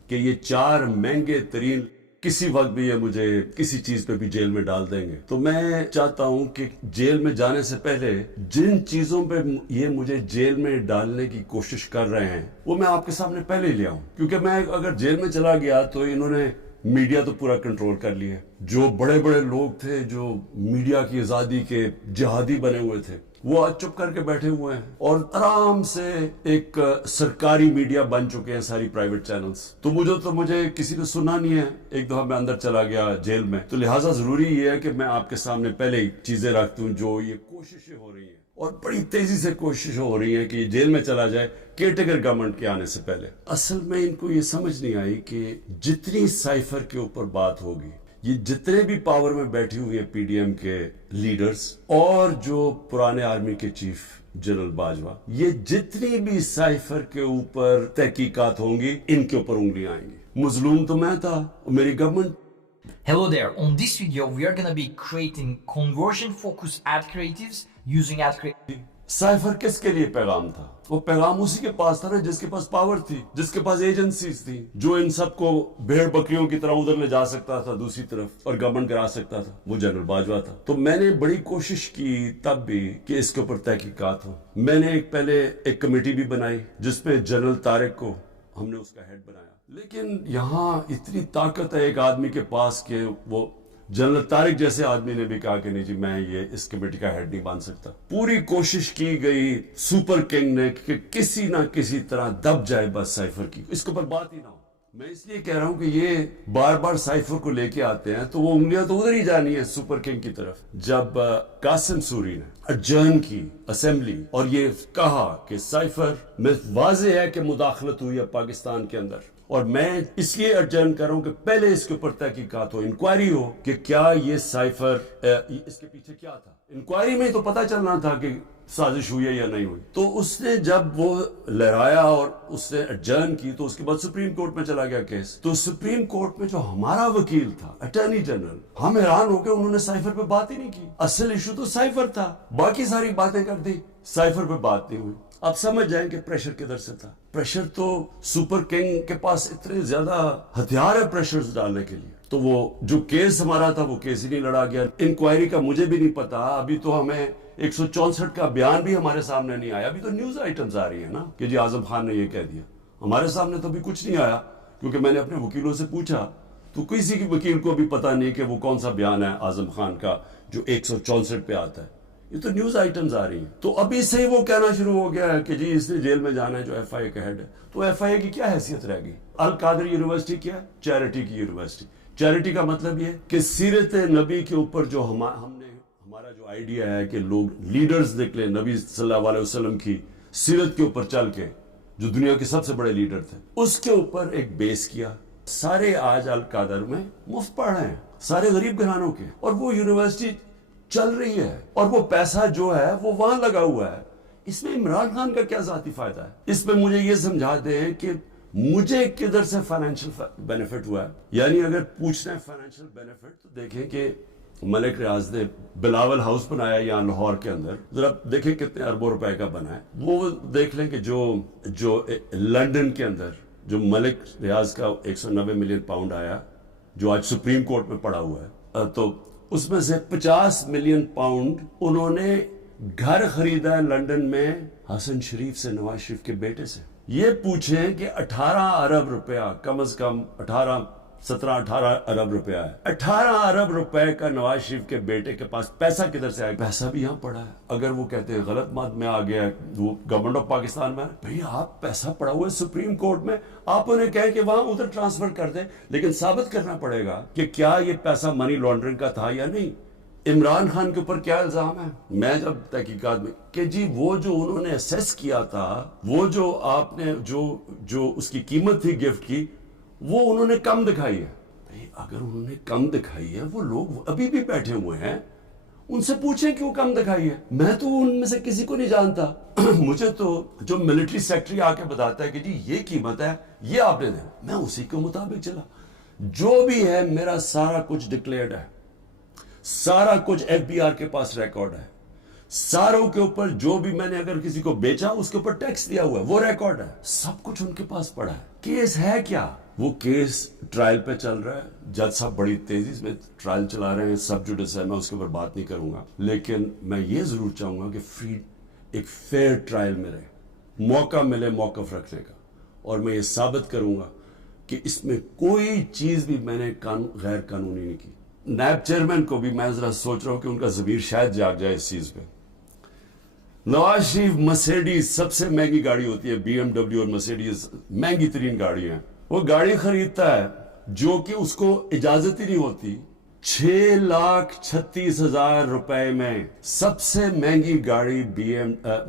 کہ یہ 4 مہنگے ترین کسی وقت بھی یہ مجھے کسی چیز پہ بھی جیل میں ڈال دیں گے. تو میں چاہتا ہوں کہ جیل میں جانے سے پہلے جن چیزوں پہ یہ مجھے جیل میں ڈالنے کی کوشش کر رہے ہیں وہ میں آپ کے سامنے پہلے ہی لے آؤں, کیونکہ میں اگر جیل میں چلا گیا تو انہوں نے میڈیا تو پورا کنٹرول کر لیا. جو بڑے بڑے لوگ تھے جو میڈیا کی آزادی کے جہادی بنے ہوئے تھے وہ آج چپ کر کے بیٹھے ہوئے ہیں اور آرام سے ایک سرکاری میڈیا بن چکے ہیں ساری پرائیویٹ چینلز. تو مجھے کسی نے سنا نہیں ہے. ایک دفعہ میں اندر چلا گیا جیل میں, تو لہٰذا ضروری یہ ہے کہ میں آپ کے سامنے پہلے ہی چیزیں رکھ دوں جو یہ کوششیں ہو رہی ہیں اور بڑی تیزی سے کوشش ہو رہی ہے کہ یہ جیل میں چلا جائے کیئرٹیکر گورنمنٹ کے آنے سے پہلے. اصل میں ان کو یہ سمجھ نہیں آئی کہ جتنی سائفر کے اوپر بات ہوگی, یہ جتنے بھی پاور میں بیٹھی ہوئی ہیں پی ڈی ایم کے لیڈرز اور جو پرانے آرمی کے چیف جنرل باجوہ, یہ جتنی بھی سائفر کے اوپر تحقیقات ہوں گی ان کے اوپر انگلیاں آئیں گی. مظلوم تو میں تھا, میری government. Hello there, on this video we are gonna be creating conversion focused ad creatives using ad creatives. Cipher کس کے لیے پیغام تھا؟ وہ پیغام اسی کے پاس تھا نا جس کے پاس پاور تھی, جس کے پاس ایجنسیز تھی, جو ان سب کو بھیڑ بکریوں کی طرح ادھر لے جا سکتا تھا دوسری طرف اور گورنمنٹ کرا سکتا تھا. وہ جنرل باجوہ تھا. تو میں نے بڑی کوشش کی تب بھی کہ اس کے اوپر تحقیقات ہوں. میں نے پہلے ایک کمیٹی بھی بنائی جس میں جنرل طارق کو ہم نے اس کا ہیڈ بنایا. لیکن یہاں اتنی طاقت ہے ایک آدمی کے پاس کہ وہ جنرل طارق جیسے آدمی نے بھی کہا کہ نہیں جی میں یہ اس کمیٹی کا ہیڈ نہیں بن سکتا. پوری کوشش کی گئی سپر کنگ نے کہ کسی نہ کسی طرح دب جائے بس سائفر کی, اس کے اوپر بات ہی نہ ہو. میں اس لیے کہہ رہا ہوں کہ یہ بار بار سائفر کو لے کے آتے ہیں تو وہ انگلیاں تو ادھر ہی جانی ہے سپر کنگ کی طرف. جب قاسم سوری نے اڈجرن کی اسمبلی اور یہ کہا کہ سائفر میں واضح ہے کہ مداخلت ہوئی ہے پاکستان کے اندر, اور میں اس لیے اڈجرن کر رہا ہوں کہ پہلے اس کے اوپر تحقیقات ہو, انکوائری ہو کہ کیا یہ سائفر اس کے پیچھے کیا تھا. انکوائری میں تو پتہ چلنا تھا کہ سازش ہوئی ہے یا نہیں ہوئی. تو اس نے جب وہ لہرایا اور اس نے اڈجرن کی تو اس کے بعد سپریم کورٹ میں چلا گیا کیس. تو سپریم کورٹ میں جو ہمارا وکیل تھا اٹارنی جنرل, ہم حیران ہو گئے, انہوں نے سائفر پہ بات ہی نہیں کی. اصل ایشو تو سائفر تھا, باقی ساری باتیں کر دی, سائفر پہ بات نہیں ہوئی. آپ سمجھ جائیں کہ پریشر کدھر سے تھا. پریشر تو سپر کنگ کے پاس اتنے زیادہ ہتھیار ہے پریشر ڈالنے کے لیے. تو وہ جو کیس ہمارا تھا وہ کیس ہی نہیں لڑا گیا. انکوائری کا مجھے بھی نہیں پتا, ابھی تو ہمیں 164 کا بیان بھی ہمارے سامنے نہیں آیا. ابھی تو نیوز آئٹمز آ رہی ہیں نا کہ جی اعظم خان نے یہ کہہ دیا. ہمارے سامنے تو ابھی کچھ نہیں آیا, کیونکہ میں نے اپنے وکیلوں سے پوچھا تو کسی کی وکیل کو بھی پتا نہیں کہ وہ کون سا بیان ہے اعظم خان کا جو 164 پہ آتا ہے. یہ تو نیوز آئٹمز آ رہی ہیں. تو ابھی سے وہ کہنا شروع ہو گیا ہے کہ جی اس نے جیل میں جانا ہے جو ایف آئی اے کا ہیڈ ہے. تو ایف آئی اے کی کیا حیثیت رہ گئی؟ القادر یونیورسٹی کیا ہے؟ چیریٹی کی یونیورسٹی. چیریٹی کا مطلب یہ ہے کہ سیرت نبی کے اوپر جو ہمارا جو آئیڈیا ہے کہ لوگ لیڈرز نکلے نبی صلی اللہ علیہ وسلم کی سیرت کے اوپر چل کے, جو دنیا کے سب سے بڑے لیڈر تھے, اس کے اوپر ایک بیس کیا. سارے آج القادر میں مفت پڑھ رہے ہیں, سارے غریب گھرانوں کے, اور وہ یونیورسٹی چل رہی ہے اور وہ پیسہ جو ہے وہ وہاں لگا ہوا ہے. اس میں عمران خان کا کیا ذاتی فائدہ ہے؟ اس میں مجھے یہ سمجھا دیں کہ مجھے کدھر سے فائنینشل بینیفٹ ہوا ہے. یعنی اگر پوچھنا ہے فائنینشل بینیفٹ تو دیکھیں کہ ملک ریاض نے بلاول ہاؤس بنایا یہاں لاہور کے اندر, ذرا دیکھیں کتنے اربوں روپے کا بنا ہے. وہ دیکھ لیں کہ جو لنڈن کے اندر جو ملک ریاض کا 190 ملین پاؤنڈ آیا جو آج سپریم کورٹ میں پڑا ہوا ہے, تو اس میں سے 50 ملین پاؤنڈ انہوں نے گھر خریدا ہے لنڈن میں حسن شریف سے, نواز شریف کے بیٹے سے. یہ پوچھیں کہ 18 ارب روپیہ, کم از کم 17-18 ارب روپیہ ہے. 18 ارب روپے کا نواز شریف کے بیٹے کے پاس پیسہ کدھر سے آئے؟ پیسہ بھی یہاں پڑا ہے. اگر وہ کہتے ہیں غلط بات میں آ گیا, وہ گورنمنٹ آف پاکستان میں, بھئی آپ پیسہ پڑا ہوا ہے سپریم کورٹ میں, آپ انہیں کہیں کہ وہاں ادھر ٹرانسفر کر دیں, لیکن ثابت کرنا پڑے گا کہ کیا یہ پیسہ منی لانڈرنگ کا تھا یا نہیں. عمران خان کے اوپر کیا الزام ہے؟ میں جب تحقیقات میں کہ جی وہ جو انہوں نے اسیس کیا تھا, وہ جو آپ نے جو اس کی قیمت تھی گفٹ کی, وہ انہوں نے کم دکھائی ہے. اگر انہوں نے کم دکھائی ہے, وہ لوگ ابھی بھی بیٹھے ہوئے ہیں, ان سے پوچھیں کیوں کم دکھائی ہے. میں تو ان میں سے کسی کو نہیں جانتا. مجھے تو جو ملٹری سیکٹری آ کے بتاتا ہے کہ جی یہ قیمت ہے, یہ آپ نے دیں, میں اسی کے مطابق چلا. جو بھی ہے میرا سارا کچھ ڈکلیئرڈ ہے, سارا کچھ FBR کے پاس ریکارڈ ہے, ساروں کے اوپر جو بھی میں نے اگر کسی کو بیچا اس کے اوپر ٹیکس دیا ہوا ہے وہ ریکارڈ ہے, سب کچھ ان کے پاس پڑا ہے. کیس ہے کیا؟ وہ کیس ٹرائل پہ چل رہا ہے, جج صاحب بڑی تیزی میں ٹرائل چلا رہے ہیں, سب جوڈس ہے, میں اس کے اوپر بات نہیں کروں گا, لیکن میں یہ ضرور چاہوں گا کہ ایک فیئر ٹرائل میں رہے, موقع ملے موقف رکھنے کا, اور میں یہ ثابت کروں گا کہ اس میں کوئی چیز بھی میں نے غیر قانونی نہیں کی. نائب چیئرمین کو بھی میں ذرا سوچ رہا ہوں کہ ان کا ضمیر شاید جاگ جائے اس چیز پہ. نواز شریف مرسیڈیز سب سے مہنگی گاڑی ہوتی ہے, BMW اور مرسیڈیز مہنگی ترین گاڑی ہیں, وہ گاڑی خریدتا ہے جو کہ اس کو اجازت ہی نہیں ہوتی, 6,36,000 روپے میں سب سے مہنگی گاڑی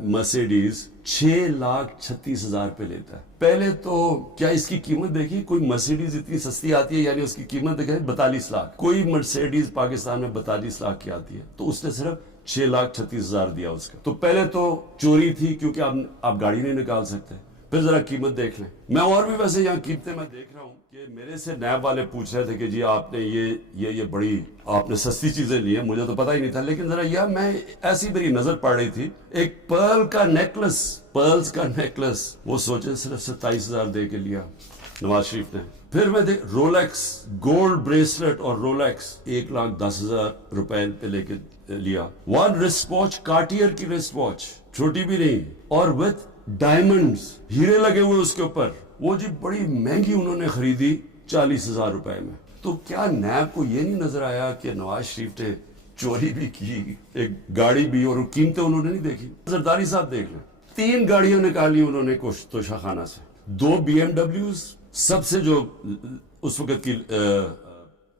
مرسیڈیز 6,36,000 پہ لیتا ہے. پہلے تو کیا اس کی قیمت دیکھی, کوئی مرسیڈیز اتنی سستی آتی ہے, یعنی اس کی قیمت دیکھیں 42 لاکھ, کوئی مرسیڈیز پاکستان میں 42 لاکھ کی آتی ہے, تو اس نے صرف 6,36,000 دیا اس کا. تو پہلے تو چوری تھی کیونکہ آپ گاڑی نہیں نکال سکتے. پھر ذرا قیمت دیکھ لیں. میں اور بھی ویسے یہاں قیمتیں میں دیکھ رہا ہوں کہ میرے سے نیب والے پوچھ رہے تھے کہ جی آپ نے یہ بڑی آپ نے سستی چیزیں لی ہیں, مجھے تو پتہ ہی نہیں تھا, لیکن ذرا یہ میں ایسی میری نظر پڑ رہی تھی, ایک پرلز کا نیکلس وہ سوچیں صرف 27,000 دے کے لیا نواز شریف نے. پھر میں دیکھ رولیکس گولڈ بریسلٹ اور رولیکس 1,10,000 روپے پہ لے کے لیا. ون رسٹ واچ کارٹیئر کی رسٹ واچ, چھوٹی بھی نہیں, اور وتھ ڈائمنڈز ہیرے لگے ہوئے اس کے اوپر, وہ جی بڑی مہنگی انہوں نے خریدی 40,000 روپے میں. تو کیا نیب کو یہ نہیں نظر آیا کہ نواز شریف نے چوری بھی کی, ایک گاڑی بھی, اور قیمتیں انہوں نے نہیں دیکھی. زرداری صاحب دیکھ لیں, 3 گاڑیاں نکالی انہوں نے توشہ خانہ سے, 2 BMWs, سب سے جو اس وقت کی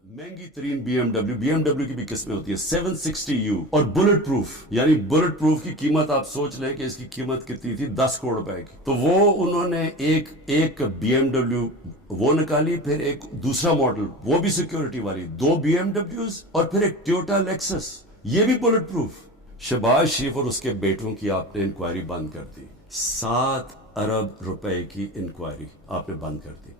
مہنگی ترین BMW کی بھی قسمیں ہوتی ہے 760U, اور بلٹ پروف, یعنی بلٹ پروف کی قیمت آپ سوچ لیں کہ اس کی قیمت کتنی تھی, 10 کروڑ روپے کی. تو وہ انہوں نے ایک BMW وہ نکالی, پھر ایک دوسرا ماڈل وہ بھی سیکیورٹی والی, 2 BMWs, اور پھر ایک ٹویوٹا لیکسس, یہ بھی بلٹ پروف. شہباز شریف اور اس کے بیٹوں کی آپ نے انکوائری بند کر دی, 7 ارب روپے کی انکوائری آپ نے بند کر دی.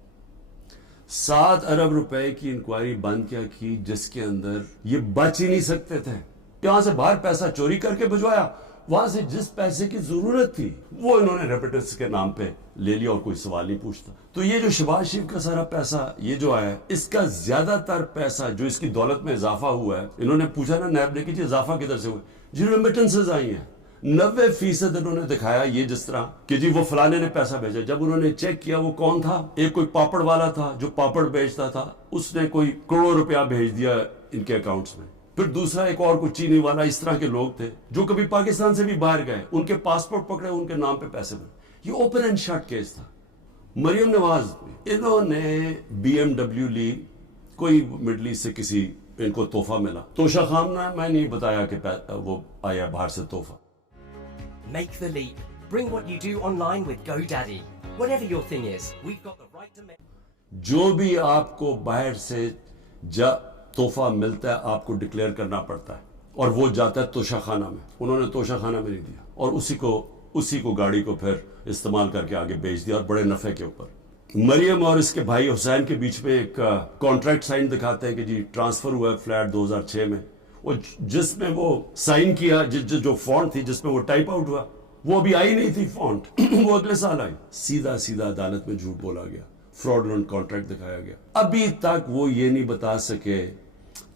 7 ارب روپے کی انکوائری بند کیا کی, جس کے اندر یہ بچ ہی نہیں سکتے تھے. یہاں سے باہر پیسہ چوری کر کے بھجوایا, وہاں سے جس پیسے کی ضرورت تھی وہ انہوں نے ریپیٹرز کے نام پہ لے لیا, اور کوئی سوال نہیں پوچھتا. تو یہ جو شہباز شریف کا سارا پیسہ یہ جو آیا, اس کا زیادہ تر پیسہ جو اس کی دولت میں اضافہ ہوا ہے, انہوں نے پوچھا نا نیب نے کہ جی اضافہ کدھر سے ہوا, جی ریمیٹنسز آئی ہیں. 90% انہوں نے دکھایا یہ جس طرح کہ جی وہ فلانے نے پیسہ بھیجا. جب انہوں نے چیک کیا وہ کون تھا, ایک کوئی پاپڑ والا تھا جو پاپڑ بیچتا تھا, اس نے کوئی کروڑ روپیہ بھیج دیا ان کے اکاؤنٹس میں. پھر دوسرا ایک اور کوئی چینی والا, اس طرح کے لوگ تھے جو کبھی پاکستان سے بھی باہر گئے, ان کے پاسپورٹ پکڑے, ان کے نام پہ پیسے بنے. یہ اوپن اینڈ شٹ کیس تھا. مریم نواز, انہوں نے BMW لی, کوئی مڈل ایسٹ سے کسی ان کو تحفہ ملا. توشہ خانہ میں نہیں بتایا کہ وہ آیا باہر سے تحفہ. Make the leap. Bring what you do online with GoDaddy. Whatever your thing is, we've got the right to make. جو بھی آپ کو باہر سے تحفہ ملتا ہے آپ کو ڈکلیئر کرنا پڑتا ہے, اور وہ جاتا ہے توشہ خانہ میں. انہوں نے توشہ خانہ میں نہیں دیا, اور اسی کو گاڑی کو پھر استعمال کر کے آگے بیچ دیا, اور بڑے نفع کے اوپر. مریم اور اس کے بھائی حسین کے بیچ میں ایک کانٹریکٹ سائن دکھاتے ہیں کہ جی ٹرانسفر ہوا ہے فلیٹ 2006 میں, وہ جس میں وہ سائن کیا, جو فونٹ تھی جس میں وہ ٹائپ آؤٹ ہوا, وہ ابھی آئی نہیں تھی فونٹ, وہ اگلے سال آئی. سیدھا عدالت میں جھوٹ بولا گیا, فراڈلنٹ کانٹریکٹ دکھایا گیا. ابھی تک وہ یہ نہیں بتا سکے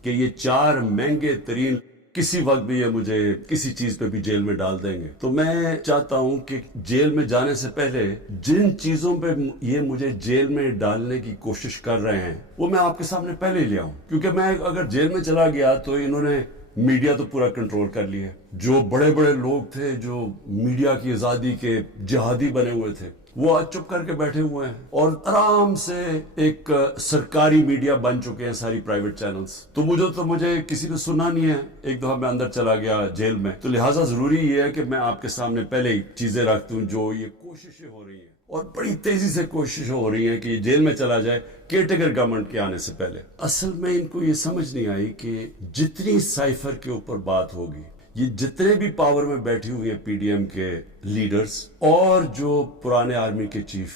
کہ یہ 4 مہنگے ترین کسی وقت بھی یہ مجھے کسی چیز پہ بھی جیل میں ڈال دیں گے. تو میں چاہتا ہوں کہ جیل میں جانے سے پہلے جن چیزوں پہ یہ مجھے جیل میں ڈالنے کی کوشش کر رہے ہیں وہ میں آپ کے سامنے پہلے ہی لے آؤں, کیونکہ میں اگر جیل میں چلا گیا تو انہوں نے میڈیا تو پورا کنٹرول کر لیا. جو بڑے لوگ تھے جو میڈیا کی آزادی کے جہادی بنے ہوئے تھے, وہ آج چپ کر کے بیٹھے ہوئے ہیں, اور آرام سے ایک سرکاری میڈیا بن چکے ہیں ساری پرائیویٹ چینلز. تو مجھے کسی نے سنا نہیں ہے, ایک دفعہ میں اندر چلا گیا جیل میں, تو لہٰذا ضروری یہ ہے کہ میں آپ کے سامنے پہلے ہی چیزیں رکھتا ہوں. جو یہ کوششیں ہو رہی ہیں, اور بڑی تیزی سے کوشش ہو رہی ہیں کہ یہ جیل میں چلا جائے کیئرٹیکر گورنمنٹ کے آنے سے پہلے. اصل میں ان کو یہ سمجھ نہیں آئی کہ جتنی سائفر کے اوپر بات ہوگی, یہ جتنے بھی پاور میں بیٹھی ہوئی ہیں پی ڈی ایم کے لیڈرز, اور جو پرانے آرمی کے chief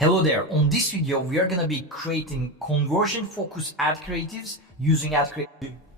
Hello there, on this video we are gonna be creating conversion focused ad creatives using ad creatives.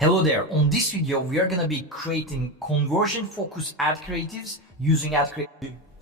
Hello there, on this video we are gonna be creating conversion focused ad creatives using ad creatives.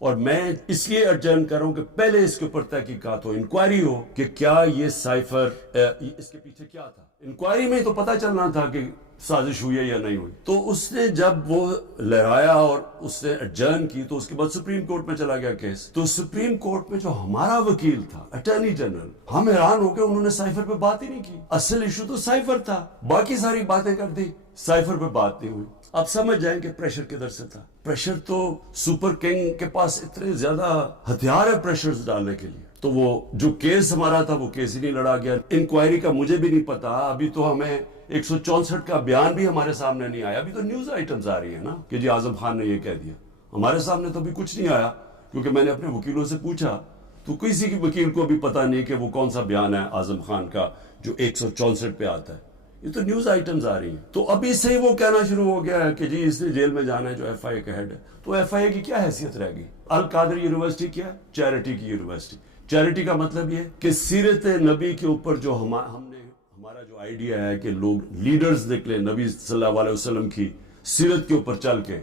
اور میں اس لیے ارجن کر رہا ہوں کہ پہلے اس کے اوپر تحقیقات ہو, انکوائری ہو کہ کیا یہ سائفر اس کے پیچھے کیا تھا. انکوائری میں تو پتہ چلنا تھا کہ سازش ہوئی ہے یا نہیں ہوئی. تو اس نے جب وہ لہرایا اور اس نے ارجن کی تو اس کے بعد سپریم کورٹ میں چلا گیا کیس. تو سپریم کورٹ میں جو ہمارا وکیل تھا اٹارنی جنرل, ہم حیران ہو گئے, انہوں نے سائفر پہ بات ہی نہیں کی. اصل ایشو تو سائفر تھا, باقی ساری باتیں کر دی, سائفر پہ بات نہیں ہوئی. آپ سمجھ جائیں کہ پریشر کدھر سے تھا. پریشر تو سپر کنگ کے پاس اتنے زیادہ ہتھیار ہے پریشر ڈالنے کے لیے. تو وہ جو کیس ہمارا تھا وہ کیس ہی نہیں لڑا گیا. انکوائری کا مجھے بھی نہیں پتا, ابھی تو ہمیں 164 کا بیان بھی ہمارے سامنے نہیں آیا. ابھی تو نیوز آئٹمز آ رہی ہیں نا کہ جی اعظم خان نے یہ کہہ دیا. ہمارے سامنے تو ابھی کچھ نہیں آیا, کیونکہ میں نے اپنے وکیلوں سے پوچھا تو کسی کی وکیل کو بھی پتا نہیں کہ وہ کون سا بیان ہے اعظم خان کا جو 164 پہ آتا ہے. یہ تو نیوز آئٹمز آ رہی ہیں. تو ابھی سے ہی وہ کہنا شروع ہو گیا ہے کہ جی اس نے جیل میں جانا ہے جو ایف آئی اے کا ہیڈ ہے. تو ایف آئی اے کی کیا حیثیت رہ گئی؟ القادر یونیورسٹی کیا ہے؟ چیریٹی کی یونیورسٹی. چیریٹی کا مطلب یہ کہ سیرت نبی کے اوپر جو ہم نے ہمارا جو آئیڈیا ہے کہ لوگ لیڈرز دیکھ لیں نبی صلی اللہ علیہ وسلم کی سیرت کے اوپر چل کے,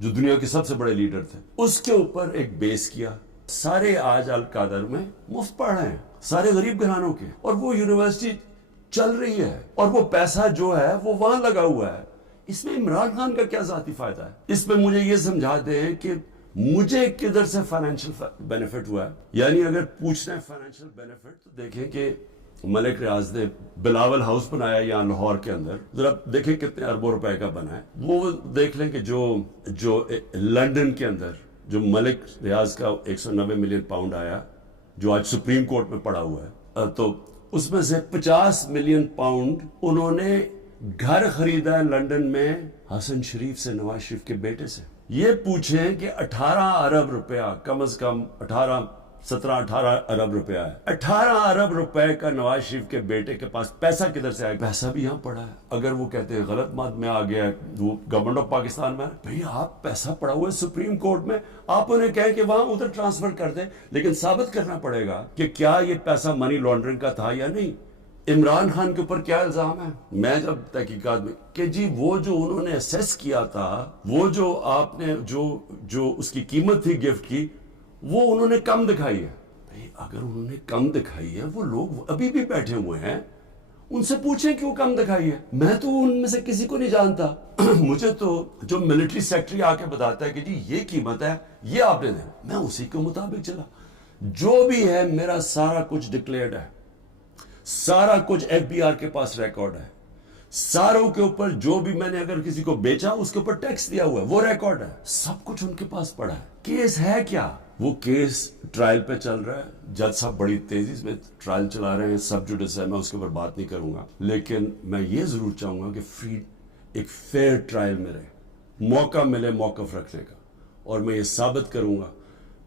جو دنیا کے سب سے بڑے لیڈر تھے, اس کے اوپر ایک بیس کیا. سارے آج القادر میں مفت پڑھ رہے ہیں, سارے غریب گھرانوں کے, اور وہ یونیورسٹی چل رہی ہے اور وہ پیسہ جو ہے وہ وہاں لگا ہوا ہے. اس میں عمران خان کا کیا ذاتی فائدہ ہے؟ اس میں مجھے یہ سمجھا دیں کہ مجھے کدھر سے فائنینشیل بینیفٹ ہوا ہے. یعنی اگر پوچھنا ہے فائنینشیل بینیفٹ تو دیکھیں کہ ملک ریاض نے بلاول ہاؤس بنایا یہاں لاہور کے اندر, ذرا دیکھیں کتنے اربوں روپے کا بنا ہے. وہ دیکھ لیں کہ جو لنڈن کے اندر جو ملک ریاض کا 190 ملین پاؤنڈ آیا جو آج سپریم کورٹ میں پڑا ہوا ہے, تو اس میں سے 50 ملین پاؤنڈ انہوں نے گھر خریدا ہے لنڈن میں حسن شریف سے, نواز شریف کے بیٹے سے. یہ پوچھیں کہ 18 ارب روپیہ, کم از کم 17-18 ارب روپیہ ہے. 18 ارب روپے کا نواز شریف کے بیٹے کے پاس پیسہ کدھر سے آئے؟ پیسہ بھی یہاں پڑا ہے. اگر وہ کہتے ہیں غلط مات میں آ گیا, وہ گورنمنٹ آف پاکستان میں, بھئی آپ پیسہ پڑا ہوا ہے سپریم کورٹ میں, آپ انہیں کہیں کہ وہاں ادھر ٹرانسفر کر دیں, لیکن ثابت کرنا پڑے گا کہ کیا یہ پیسہ منی لانڈرنگ کا تھا یا نہیں. عمران خان کے اوپر کیا الزام ہے؟ میں جب تحقیقات میں کہ جی وہ جو انہوں نے اسیس کیا تھا, وہ جو آپ نے جو اس کی قیمت تھی گفٹ کی, وہ انہوں نے کم دکھائی ہے. اگر انہوں نے کم دکھائی ہے, وہ لوگ ابھی بھی بیٹھے ہوئے ہیں, ان سے پوچھیں کہ وہ کم دکھائی ہے. میں تو ان میں سے کسی کو نہیں جانتا. مجھے تو جو ملٹری سیکٹری آ کے بتاتا ہے کہ جی یہ قیمت ہے, یہ آپ نے دینا, میں اسی کے مطابق چلا. جو بھی ہے میرا سارا کچھ ڈکلیئرڈ ہے, سارا کچھ ایف بی آر کے پاس ریکارڈ ہے, ساروں کے اوپر جو بھی میں نے اگر کسی کو بیچا اس کے اوپر ٹیکس دیا ہوا ہے وہ ریکارڈ ہے, سب کچھ ان کے پاس پڑا ہے. کیس ہے کیا؟ وہ کیس ٹرائل پہ چل رہا ہے, جج صاحب بڑی تیزی میں ٹرائل چلا رہے ہیں, سب جوڈس ہے, میں اس کے اوپر بات نہیں کروں گا, لیکن میں یہ ضرور چاہوں گا کہ ایک فیئر ٹرائل میں رہے, موقع ملے موقف رکھنے کا, اور میں یہ ثابت کروں گا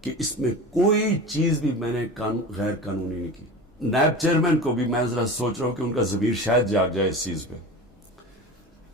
کہ اس میں کوئی چیز بھی میں نے غیر قانونی نہیں کی. نیب چیئرمین کو بھی میں ذرا سوچ رہا ہوں کہ ان کا ضمیر شاید جاگ جائے اس چیز پہ.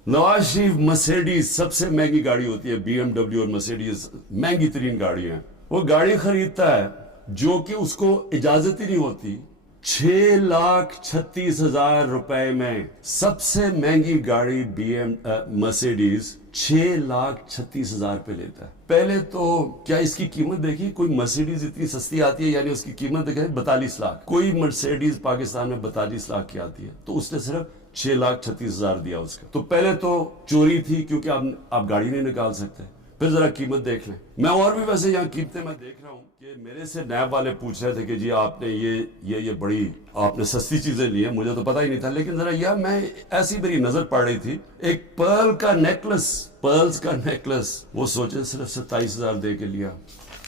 نواز شریف مرسیڈیز سب سے مہنگی گاڑی ہوتی ہے, بی ایم ڈبلیو اور مرسیڈیز مہنگی ترین گاڑی ہیں, وہ گاڑی خریدتا ہے جو کہ اس کو اجازت ہی نہیں ہوتی. 6,36,000 روپے میں سب سے مہنگی گاڑی بی ایم مرسیڈیز 6,36,000 پہ لیتا ہے. پہلے تو کیا اس کی قیمت دیکھی, کوئی مرسیڈیز اتنی سستی آتی ہے, یعنی اس کی قیمت دیکھیں 42 لاکھ, کوئی مرسیڈیز پاکستان میں 42 لاکھ کی آتی ہے, تو اس نے صرف 6,36,000 دیا اس کا. تو پہلے تو چوری تھی کیونکہ آپ گاڑی نہیں نکال سکتے. پھر ذرا قیمت دیکھ لیں. میں اور بھی ویسے یہاں قیمتیں میں دیکھ رہا ہوں کہ میرے سے نیب والے پوچھ رہے تھے کہ جی آپ نے یہ بڑی آپ نے سستی چیزیں لی ہیں, مجھے تو پتہ ہی نہیں تھا, لیکن ذرا یہ میں ایسی میری نظر پڑ رہی تھی, ایک پرلز کا نیکلس وہ سوچیں صرف 27,000 دے کے لیا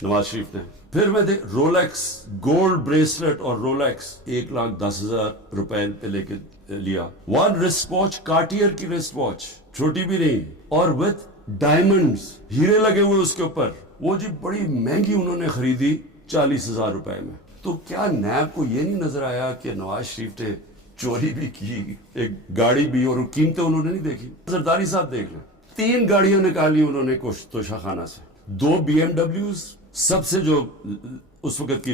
نواز شریف نے. پھر میں رولیکس گولڈ بریسلٹ اور رولیکس 1,10,000 روپے پہ لے کے لیا. ون رسٹ واچ, کارٹیئر کی رسٹ واچ, چھوٹی بھی نہیں, اور وتھ ڈائمنڈز, ہیرے لگے ہوئے اس کے اوپر, وہ جی بڑی مہنگی انہوں نے خریدی 40,000 روپے میں. تو کیا نیب کو یہ نہیں نظر آیا کہ نواز شریف نے چوری بھی کی, ایک گاڑی بھی, اور قیمتیں انہوں نے نہیں دیکھی؟ زرداری صاحب دیکھ لیں, 3 گاڑیاں نکالی انہوں نے توشہ خانہ سے, 2 بی ایم ڈبلیوز, سب سے جو اس وقت کی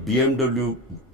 BMW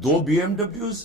2 BMWs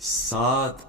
7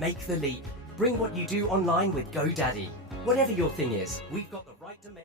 Make the leap. Bring what you do online with GoDaddy. Whatever your thing is, we've got the right to make.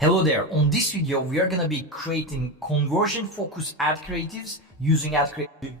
Hello there, on this video we are gonna be creating conversion focused ad creatives using ad creatives.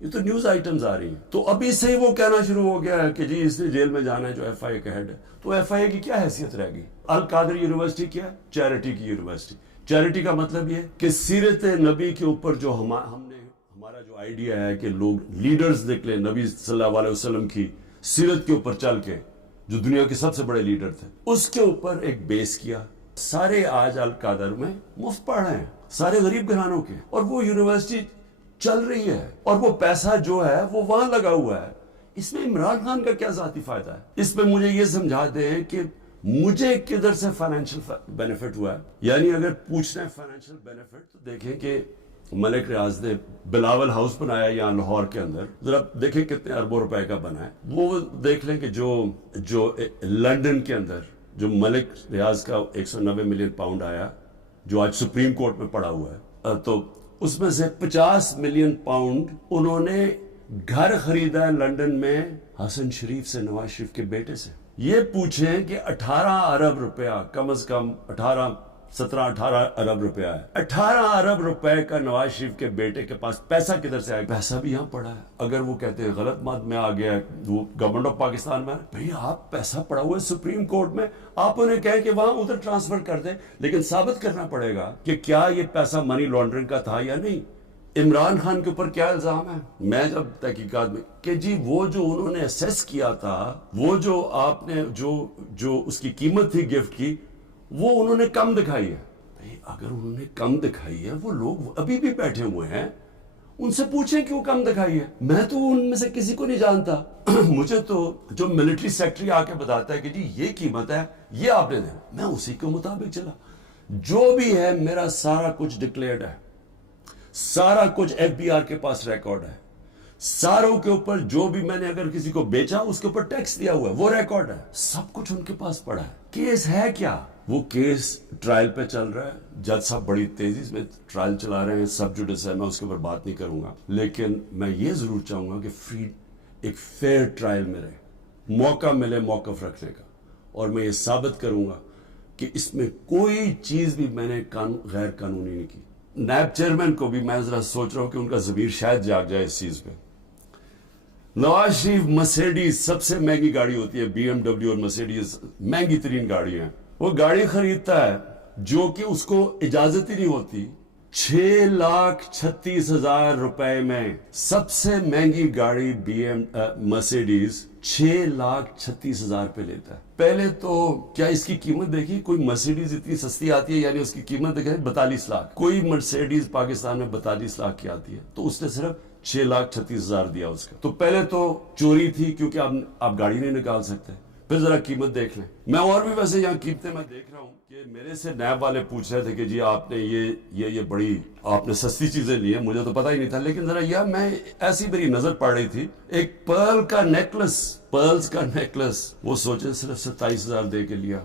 یہ تو news items آ رہی ہیں. تو ابھی سے ہی وہ کہنا شروع ہو گیا ہے کہ جی اس نے جیل میں جانا ہے جو ایف آئی اے کا ہیڈ ہے. تو ایف آئی اے کی کیا حیثیت رہ گئی؟ القادر یونیورسٹی کیا ہے؟ چیریٹی کی یونیورسٹی. چیریٹی کا مطلب یہ کہ سیرت نبی کے اوپر جو ہم نے ہمارا جو آئیڈیا ہے کہ لوگ لیڈرز نکلے نبی صلی اللہ علیہ وسلم کی سیرت کے اوپر چل کے جو دنیا کے سب سے بڑے لیڈر تھے, اس کے اوپر ایک بیس کیا. سارے آج القادر میں مفت پڑھ رہے ہیں, سارے غریب گھرانوں کے, اور وہ یونیورسٹی چل رہی ہے اور وہ پیسہ جو ہے وہ وہاں لگا ہوا ہے. اس میں عمران خان کا کیا ذاتی فائدہ ہے؟ اس میں مجھے یہ سمجھا دیں کہ مجھے کدھر سے فائنینشیل بینیفٹ ہوا ہے. یعنی اگر پوچھنا ہے فائنینشیل بینیفٹ تو دیکھیں کہ ملک ریاض نے بلاول ہاؤس بنایا یہاں لاہور کے اندر, ذرا دیکھیں کتنے اربوں روپے کا بنا ہے. وہ دیکھ لیں کہ جو لنڈن کے اندر جو ملک ریاض کا 190 ملین پاؤنڈ آیا جو آج سپریم کورٹ میں پڑا ہوا ہے, تو اس میں سے 50 ملین پاؤنڈ انہوں نے گھر خریدا ہے لنڈن میں حسن شریف سے, نواز شریف کے بیٹے سے. یہ پوچھیں کہ 18 ارب روپیہ کم از کم 17-18 ارب روپیہ ہے. 18 ارب روپے کا نواز شریف کے بیٹے کے پاس پیسہ کدھر سے آئے؟ پیسہ بھی یہاں پڑا ہے. اگر وہ کہتے ہیں غلط بات میں آ گیا, وہ گورنمنٹ آف پاکستان میں, بھئی آپ پیسہ پڑا ہوا ہے سپریم کورٹ میں, آپ انہیں کہیں کہ وہاں ادھر ٹرانسفر کر دیں, لیکن ثابت کرنا پڑے گا کہ کیا یہ پیسہ منی لانڈرنگ کا تھا یا نہیں. عمران خان کے اوپر کیا الزام ہے؟ میں جب تحقیقات میں کہ جی وہ جو انہوں نے اسیس کیا تھا, وہ جو آپ نے جو اس کی قیمت تھی گفٹ کی, وہ انہوں نے کم دکھائی ہے. اگر انہوں نے کم دکھائی ہے, وہ لوگ ابھی بھی بیٹھے ہوئے ہیں, ان سے پوچھیں کیوں کم دکھائی ہے. میں تو ان میں سے کسی کو نہیں جانتا. مجھے تو جو ملٹری سیکٹری آ کے بتاتا ہے کہ جی یہ قیمت ہے, یہ آپ نے دیں, میں اسی کے مطابق چلا. جو بھی ہے میرا سارا کچھ ڈکلیئرڈ ہے, سارا کچھ ایف بی آر کے پاس ریکارڈ ہے, ساروں کے اوپر جو بھی میں نے اگر کسی کو بیچا اس کے اوپر ٹیکس دیا ہوا ہے وہ ریکارڈ ہے, سب کچھ ان کے پاس پڑا ہے. کیس ہے کیا؟ وہ کیس ٹرائل پہ چل رہا ہے, جج صاحب بڑی تیزی میں ٹرائل چلا رہے ہیں, سب جوڈس ہے, میں اس کے اوپر بات نہیں کروں گا, لیکن میں یہ ضرور چاہوں گا کہ ایک فیئر ٹرائل ملے, موقع ملے موقف رکھنے کا, اور میں یہ ثابت کروں گا کہ اس میں کوئی چیز بھی میں نے غیر قانونی نہیں کی. نیب چیئرمین کو بھی میں ذرا سوچ رہا ہوں کہ ان کا ضمیر شاید جاگ جائے اس چیز پہ. نواز شریف مرسیڈیز سب سے مہنگی گاڑی ہوتی ہے, بی ایم ڈبلیو اور مرسیڈیز مہنگی ترین گاڑی ہیں, وہ گاڑی خریدتا ہے جو کہ اس کو اجازت ہی نہیں ہوتی. 6,36,000 روپے میں سب سے مہنگی گاڑی مرسیڈیز 6,36,000 پہ لیتا ہے. پہلے تو کیا اس کی قیمت دیکھی, کوئی مرسیڈیز اتنی سستی آتی ہے, یعنی اس کی قیمت دیکھیں 42 لاکھ. کوئی مرسیڈیز پاکستان میں 42 لاکھ کی آتی ہے, تو اس نے صرف 6,36,000 دیا اس کا. تو پہلے تو چوری تھی کیونکہ آپ گاڑی نہیں نکال سکتے. پھر ذرا قیمت دیکھ لیں. میں اور بھی ویسے یہاں قیمتیں میں دیکھ رہا ہوں کہ میرے سے نیب والے پوچھ رہے تھے کہ جی آپ نے یہ بڑی آپ نے سستی چیزیں لی ہیں, مجھے تو پتہ ہی نہیں تھا, لیکن ذرا میں ایسی میری نظر پڑ رہی تھی, ایک پرلز کا نیکلس وہ سوچیں صرف 27,000 دے کے لیا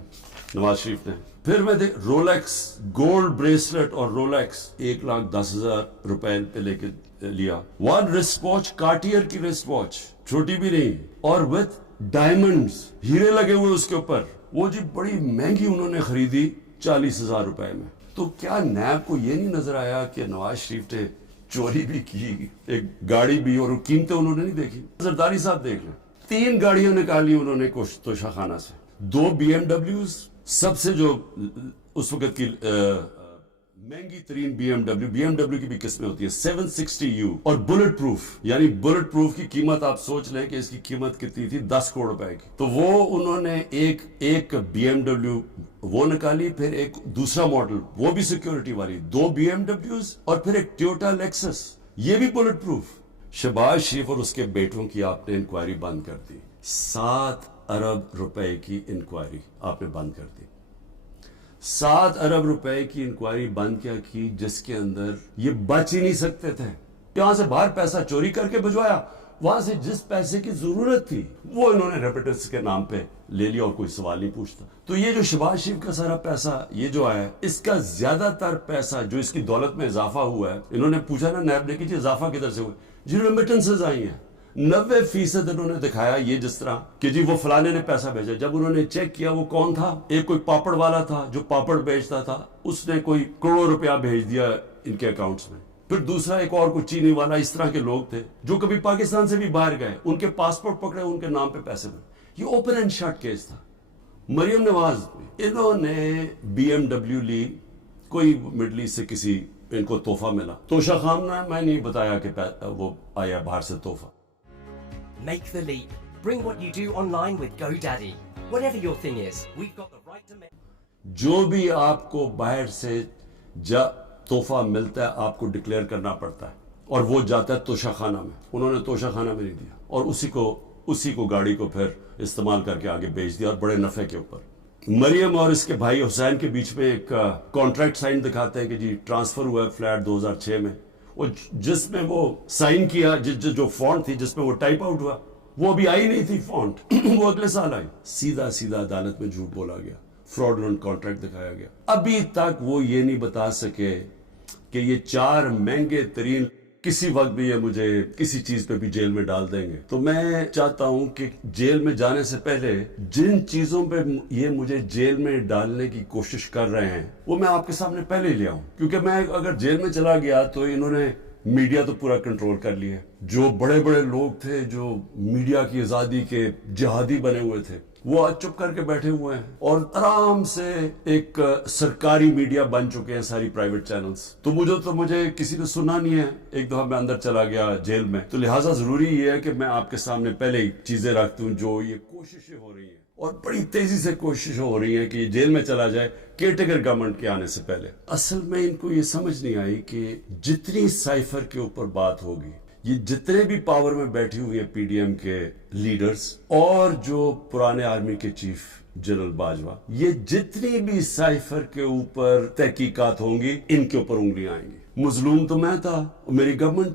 نواز شریف نے. پھر میں رولیکس گولڈ بریسلٹ اور رولیکس 1,10,000 روپے پہ لے کے لیا. ون رسٹ واچ, کارٹیئر کی رسٹ واچ, چھوٹی بھی نہیں, اور وتھ ڈائمنڈز, ہیرے لگے ہوئے اس کے اوپر, وہ جی بڑی مہنگی انہوں نے خریدی 40,000 روپے میں. تو کیا نیب کو یہ نہیں نظر آیا کہ نواز شریف نے چوری بھی کی, ایک گاڑی بھی, اور قیمتیں انہوں نے نہیں دیکھی. زرداری صاحب دیکھ لیں, 3 گاڑیاں نکالی انہوں نے توشہ خانہ سے, 2 بی ایم ڈبلیوز, سب سے جو اس وقت کی مہنگی ترین بی ایم ڈبلیو کی بھی قسمیں ہوتی ہیں 760U, اور بلٹ پروف, یعنی بلٹ پروف کی قیمت آپ سوچ لیں کہ اس کی قیمت کتنی تھی, 10 کروڑ روپے کی. تو وہ انہوں نے ایک بی ایم ڈبلیو وہ نکالی, پھر ایک دوسرا ماڈل وہ بھی سیکیورٹی والی, 2 بی ایم ڈبلیوز, اور پھر ایک ٹویوٹا لیکسس, یہ بھی بلٹ پروف. شہباز شریف اور اس کے بیٹوں کی آپ نے انکوائری بند کر دی, 7 ارب روپے کی انکوائری آپ نے بند کر دی. 7 ارب روپے کی انکوائری بند کیا کی, جس کے اندر یہ بچ ہی نہیں سکتے تھے. یہاں سے باہر پیسہ چوری کر کے بھجوایا, وہاں سے جس پیسے کی ضرورت تھی وہ انہوں نے ریپیٹرز کے نام پہ لے لیا, اور کوئی سوال نہیں پوچھتا. تو یہ جو شہباز شریف کا سارا پیسہ یہ جو ہے, اس کا زیادہ تر پیسہ جو اس کی دولت میں اضافہ ہوا ہے, انہوں نے پوچھا نا نیب نے کہ جی اضافہ کدھر سے ہوا, جی ریمیٹنسز آئی ہیں. 90% انہوں نے دکھایا یہ جس طرح کہ جی وہ فلانے نے پیسہ بھیجا. جب انہوں نے چیک کیا وہ کون تھا, ایک کوئی پاپڑ والا تھا جو پاپڑ بیچتا تھا, اس نے کوئی کروڑ روپیہ بھیج دیا ان کے اکاؤنٹس میں. پھر دوسرا ایک اور کوئی چینی والا. اس طرح کے لوگ تھے جو کبھی پاکستان سے بھی باہر گئے, ان کے پاسپورٹ پکڑے, ان کے نام پہ پیسے بنے. یہ اوپن اینڈ شٹ کیس تھا. مریم نواز انہوں نے BMW لی, کوئی مڈل ایسٹ سے کسی ان کو تحفہ ملا. توشہ خانہ میں نہیں بتایا کہ وہ آیا باہر سے تحفہ. Make the leap. Bring what you do online with GoDaddy. Whatever your thing is, we've got the right to make. جو بھی آپ کو باہر سے تحفہ ملتا ہے آپ کو ڈکلیئر کرنا پڑتا ہے, اور وہ جاتا ہے توشہ خانہ میں. انہوں نے توشہ خانہ میں نہیں دیا, اور اسی کو گاڑی کو پھر استعمال کر کے آگے بیچ دیا, اور بڑے نفع کے اوپر. مریم اور اس کے بھائی حسین کے بیچ میں ایک کانٹریکٹ سائن دکھاتے ہیں کہ جی ٹرانسفر ہوا ہے فلیٹ 2006 میں, اور جس میں وہ سائن کیا, جو فونٹ تھی جس میں وہ ٹائپ آؤٹ ہوا, وہ ابھی آئی نہیں تھی فونٹ, وہ اگلے سال آئی. سیدھا عدالت میں جھوٹ بولا گیا, فراڈلنٹ کانٹریکٹ دکھایا گیا. ابھی تک وہ یہ نہیں بتا سکے کہ یہ 4 مہنگے ترین کسی وقت بھی یہ مجھے کسی چیز پہ بھی جیل میں ڈال دیں گے. تو میں چاہتا ہوں کہ جیل میں جانے سے پہلے جن چیزوں پہ یہ مجھے جیل میں ڈالنے کی کوشش کر رہے ہیں وہ میں آپ کے سامنے پہلے ہی لے آؤں, کیونکہ میں اگر جیل میں چلا گیا تو انہوں نے میڈیا تو پورا کنٹرول کر لیا. جو بڑے لوگ تھے جو میڈیا کی آزادی کے جہادی بنے ہوئے تھے, وہ چپ کر کے بیٹھے ہوئے ہیں, اور آرام سے ایک سرکاری میڈیا بن چکے ہیں ساری پرائیویٹ چینلز. تو مجھے کسی نے سنا نہیں ہے. ایک دفعہ میں اندر چلا گیا جیل میں, تو لہٰذا ضروری یہ ہے کہ میں آپ کے سامنے پہلے ہی چیزیں رکھتا ہوں. جو یہ کوششیں ہو رہی ہیں, اور بڑی تیزی سے کوشش ہو رہی ہیں کہ یہ جیل میں چلا جائے کیئرٹیکر گورنمنٹ کے آنے سے پہلے. اصل میں ان کو یہ سمجھ نہیں آئی کہ جتنی سائفر کے اوپر بات ہوگی, یہ جتنے بھی پاور میں بیٹھی ہوئی ہیں PDM کے لیڈرز, اور جو پرانے آرمی کے چیف جنرل باجوہ, یہ جتنی بھی سائفر کے اوپر تحقیقات ہوں گی ان کے اوپر انگلیاں آئیں گی. مظلوم تو میں تھا, میری government.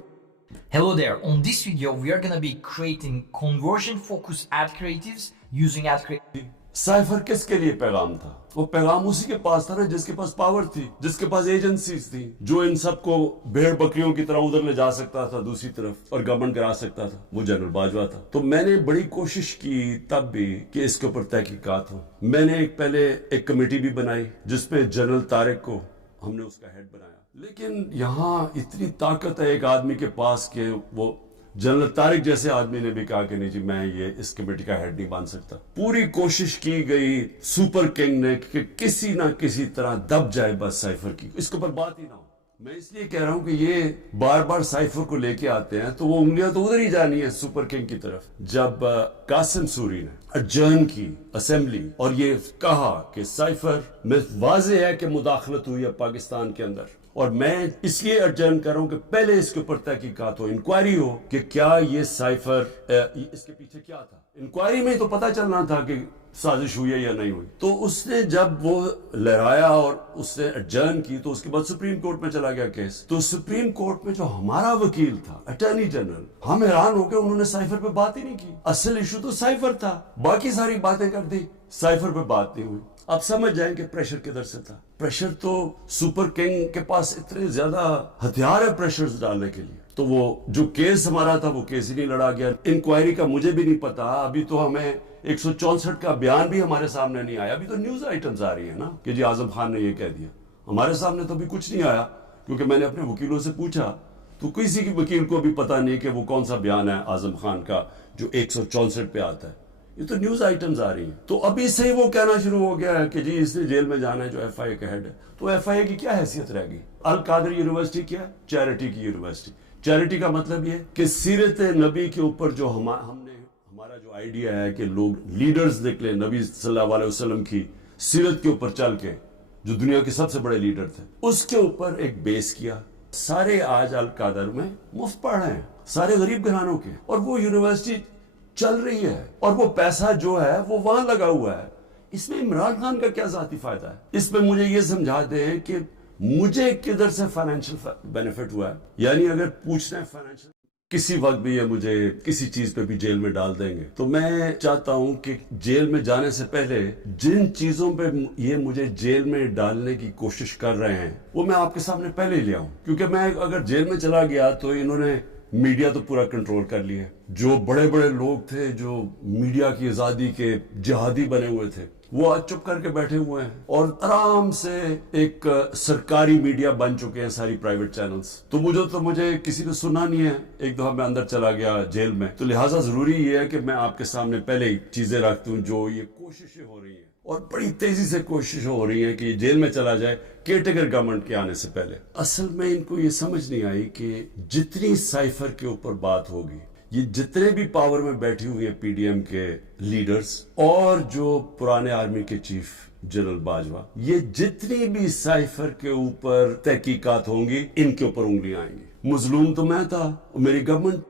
Hello there, on this video we are gonna be creating conversion focused ad creatives using ad creatives. Cipher کس کے لیے پیغام تھا؟ وہ پیغام اسی کے پاس تھا نا جس کے پاس پاور تھی, جس کے پاس ایجنسیز تھی, جو ان سب کو بھیڑ بکریوں کی طرح ادھر لے جا سکتا تھا دوسری طرف, اور گورنمنٹ کرا سکتا تھا. وہ جنرل باجوہ تھا. تو میں نے بڑی کوشش کی تب بھی کہ اس کے اوپر تحقیقات ہوں. میں نے پہلے ایک کمیٹی بھی بنائی جس میں جنرل طارق کو ہم نے اس کا ہیڈ بنایا. لیکن یہاں اتنی طاقت ہے ایک آدمی کے پاس کہ وہ جنرل طارق جیسے آدمی نے بھی کہا کہ نہیں جی میں یہ اس کمیٹی کا ہیڈ نہیں بن سکتا. پوری کوشش کی گئی سپر کنگ نے کہ کسی نہ کسی طرح دب جائے بس سائفر کی, اس کے اوپر بات ہی نہ ہو. میں اس لیے کہہ رہا ہوں کہ یہ بار سائفر کو لے کے آتے ہیں تو وہ انگلیاں تو ادھر ہی جانی ہے سپر کنگ کی طرف. جب قاسم سوری نے اڈجرن کی اسمبلی اور یہ کہا کہ سائفر میں واضح ہے کہ مداخلت ہوئی ہے پاکستان کے اندر, اور میں اس لیے اڈجرن کر رہا ہوں کہ پہلے اس کے اوپر تحقیقات ہو, انکوائری ہو کہ کیا یہ سائفر اس کے پیچھے کیا تھا. انکوائری میں تو پتا چلنا تھا کہ سازش ہوئی ہے یا نہیں ہوئی. تو اس نے جب وہ لہرایا اور اس نے اڈجرن کی تو اس کے بعد سپریم کورٹ میں چلا گیا کیس. تو سپریم کورٹ میں جو ہمارا وکیل تھا اٹارنی جنرل, ہم حیران ہو گئے, انہوں نے سائفر پہ بات ہی نہیں کی. اصل ایشو تو سائفر تھا, باقی ساری باتیں کر دی, سائفر پہ بات نہیں ہوئی. آپ سمجھ جائیں کہ پریشر کدھر سے تھا. پریشر تو سپر کنگ کے پاس اتنے زیادہ ہتھیار ہے پریشر ڈالنے کے لیے. تو وہ جو کیس ہمارا تھا وہ کیس ہی نہیں لڑا گیا. انکوائری کا مجھے بھی نہیں پتا, ابھی تو ہمیں 164 کا بیان بھی ہمارے سامنے نہیں آیا. ابھی تو نیوز آئٹمز آ رہی ہیں نا کہ جی اعظم خان نے یہ کہہ دیا. ہمارے سامنے تو ابھی کچھ نہیں آیا, کیونکہ میں نے اپنے وکیلوں سے پوچھا تو کسی کی وکیل کو بھی پتا نہیں کہ وہ کون سا بیان ہے اعظم خان کا جو 164 پہ آتا ہے. یہ تو نیوز آئٹمز آ رہی ہیں. تو ابھی سے ہی وہ کہنا شروع ہو گیا ہے کہ جی اس نے جیل میں جانا ہے جو FIA کا ہیڈ ہے. تو FIA کی کیا حیثیت رہ گئی؟ القادر یونیورسٹی کیا ہے؟ چیریٹی کی یونیورسٹی. چیریٹی کا مطلب یہ کہ سیرت نبی کے اوپر جو ہمارا جو آئیڈیا ہے کہ لوگ لیڈرز نکلے نبی صلی اللہ علیہ وسلم کی سیرت کے اوپر چل کے, جو دنیا کے سب سے بڑے لیڈر تھے, اس کے اوپر ایک بیس کیا. سارے آج القادر میں مفت پڑھ رہے ہیں, سارے غریب گھرانوں کے, اور وہ یونیورسٹی چل رہی ہے, اور وہ پیسہ جو ہے وہ وہاں لگا ہوا ہے. اس میں عمران خان کا کیا ذاتی فائدہ ہے؟ اس میں مجھے یہ سمجھا دیں کہ مجھے کدھر سے فائنینشل بینیفٹ ہوا ہے. یعنی اگر پوچھنا ہے فائنینشل, کسی وقت بھی یہ مجھے کسی چیز پہ بھی جیل میں ڈال دیں گے. تو میں چاہتا ہوں کہ جیل میں جانے سے پہلے جن چیزوں پہ یہ مجھے جیل میں ڈالنے کی کوشش کر رہے ہیں وہ میں آپ کے سامنے پہلے ہی لے آؤں, کیونکہ میں اگر جیل میں چلا گیا تو انہوں نے میڈیا تو پورا کنٹرول کر لیا. جو بڑے لوگ تھے جو میڈیا کی آزادی کے جہادی بنے ہوئے تھے, وہ آج چپ کر کے بیٹھے ہوئے ہیں اور آرام سے ایک سرکاری میڈیا بن چکے ہیں ساری پرائیویٹ چینلز. تو مجھے کسی نے سنا نہیں ہے. ایک دفعہ میں اندر چلا گیا جیل میں, تو لہٰذا ضروری یہ ہے کہ میں آپ کے سامنے پہلے ہی چیزیں رکھتا ہوں جو یہ کوششیں ہو رہی ہیں, اور بڑی تیزی سے کوشش ہو رہی ہے کہ یہ جیل میں چلا جائے کیئرٹیکر گورنمنٹ کے آنے سے پہلے. اصل میں ان کو یہ سمجھ نہیں آئی کہ جتنی سائفر کے اوپر بات ہوگی, یہ جتنے بھی پاور میں بیٹھی ہوئی ہیں پی ڈی ایم کے لیڈرز اور جو پرانے آرمی کے چیف جنرل باجوہ, یہ جتنی بھی سائفر کے اوپر تحقیقات ہوں گی ان کے اوپر انگلیاں آئیں گی. مظلوم تو میں تھا, میری government.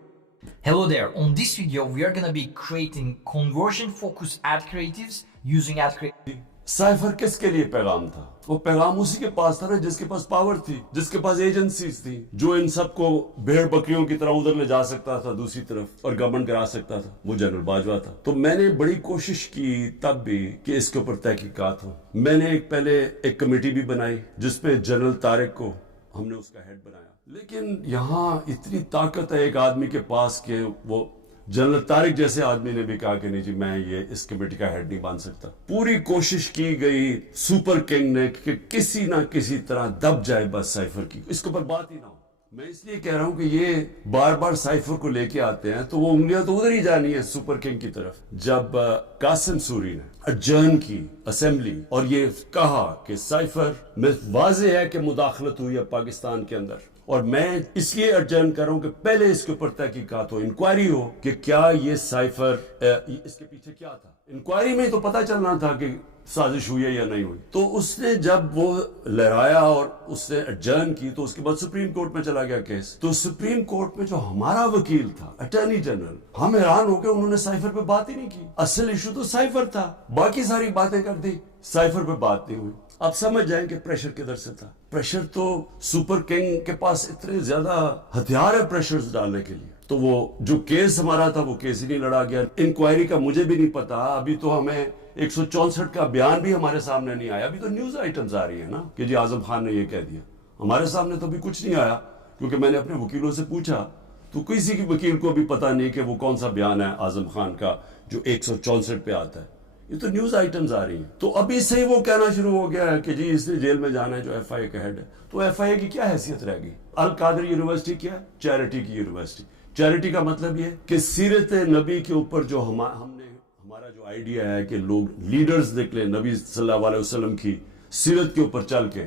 Hello there, on this video we are gonna be creating conversion focused ad creatives using ad creatives. Cipher کس کے لیے پیغام تھا؟ وہ پیغام اسی کے پاس تھا نا جس کے پاس پاور تھی, جس کے پاس ایجنسیز تھی, جو ان سب کو بھیڑ بکریوں کی طرح ادھر لے جا سکتا تھا دوسری طرف اور گورنمنٹ کرا سکتا تھا. وہ جنرل باجوہ تھا. تو میں نے بڑی کوشش کی تب بھی کہ اس کے اوپر تحقیقات ہوں. میں نے پہلے ایک کمیٹی بھی بنائی جس پہ جنرل طارق کو ہم نے اس کا ہیڈ بنایا. لیکن یہاں اتنی طاقت ہے ایک آدمی کے پاس کہ وہ جنرل طارق جیسے آدمی نے بھی کہا کہ نہیں جی میں یہ اس کمیٹی کا ہیڈ نہیں بن سکتا. پوری کوشش کی گئی سپر کنگ نے کہ کسی نہ کسی طرح دب جائے بس سائفر کی, اس کے اوپر بات ہی نہ ہو. میں اس لیے کہہ رہا ہوں کہ یہ بار بار سائفر کو لے کے آتے ہیں تو وہ انگلیاں تو ادھر ہی جانی ہے سپر کنگ کی طرف. جب قاسم سوری نے اڈجرن کی اسمبلی اور یہ کہا کہ سائفر میں واضح ہے کہ مداخلت ہوئی ہے پاکستان کے اندر, اور میں اس لیے ارجن کر رہا ہوں کہ پہلے اس کے اوپر تحقیقات ہو, انکوائری ہو کہ کیا یہ سائفر اس کے پیچھے کیا تھا. انکوائری میں تو پتہ چلنا تھا کہ سازش ہوئی ہے یا نہیں ہوئی. تو اس نے جب وہ لہرایا اور اس نے ارجن کی تو اس کے بعد سپریم کورٹ میں چلا گیا کیس. تو سپریم کورٹ میں جو ہمارا وکیل تھا اٹارنی جنرل, ہم حیران ہو گئے, انہوں نے سائفر پہ بات ہی نہیں کی. اصل ایشو تو سائفر تھا, باقی ساری باتیں کر دی, سائفر پہ بات نہیں ہوئی. آپ سمجھ جائیں کہ پریشر کدھر سے تھا. پریشر تو سپر کنگ کے پاس اتنے زیادہ ہتھیار ہے پریشرز ڈالنے کے لیے. تو وہ جو کیس ہمارا تھا وہ کیس ہی نہیں لڑا گیا. انکوائری کا مجھے بھی نہیں پتا, ابھی تو ہمیں 164 کا بیان بھی ہمارے سامنے نہیں آیا. ابھی تو نیوز آئٹمز آ رہی ہیں نا کہ جی اعظم خان نے یہ کہہ دیا. ہمارے سامنے تو ابھی کچھ نہیں آیا, کیونکہ میں نے اپنے وکیلوں سے پوچھا تو کسی کی وکیل کو بھی پتا نہیں کہ وہ کون سا بیان ہے اعظم خان کا جو 164 پہ آتا ہے. یہ تو نیوز آئٹمز آ رہی ہیں. تو ابھی سے ہی وہ کہنا شروع ہو گیا ہے کہ جی اس نے جیل میں جانا ہے جو ایف آئی اے کا ہیڈ ہے. تو ایف آئی اے کی کیا حیثیت رہ گئی؟ القادر یونیورسٹی کیا ہے؟ چیریٹی کی یونیورسٹی. چیریٹی کا مطلب یہ کہ سیرت نبی کے اوپر جو ہمارا جو آئیڈیا ہے کہ لوگ لیڈرز نکلے نبی صلی اللہ علیہ وسلم کی سیرت کے اوپر چل کے,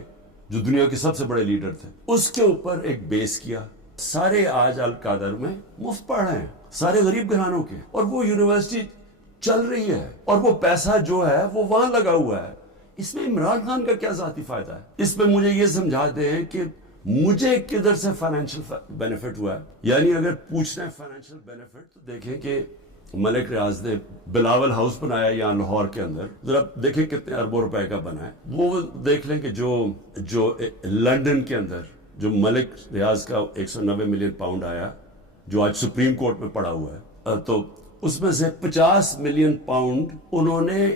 جو دنیا کے سب سے بڑے لیڈر تھے, اس کے اوپر ایک بیس کیا. سارے آج القادر میں مفت پڑھ رہے ہیں, سارے غریب گھرانوں کے, اور وہ یونیورسٹی چل رہی ہے اور وہ پیسہ جو ہے وہ وہاں لگا ہوا ہے. اس میں عمران خان کا کیا ذاتی فائدہ ہے؟ اس میں مجھے یہ سمجھا دیں کہ مجھے کدھر سے فائنینشل بینیفٹ ہوا ہے. یعنی اگر پوچھنا ہے فائنینشل بینیفٹ تو دیکھیں کہ ملک ریاض نے بلاول ہاؤس بنایا یہاں لاہور کے اندر, ذرا دیکھیں کتنے اربوں روپے کا بنا ہے. وہ دیکھ لیں کہ جو لنڈن کے اندر جو ملک ریاض کا 190 ملین پاؤنڈ آیا جو آج سپریم کورٹ میں پڑا ہوا ہے, تو اس میں سے 50 ملین پاؤنڈ انہوں نے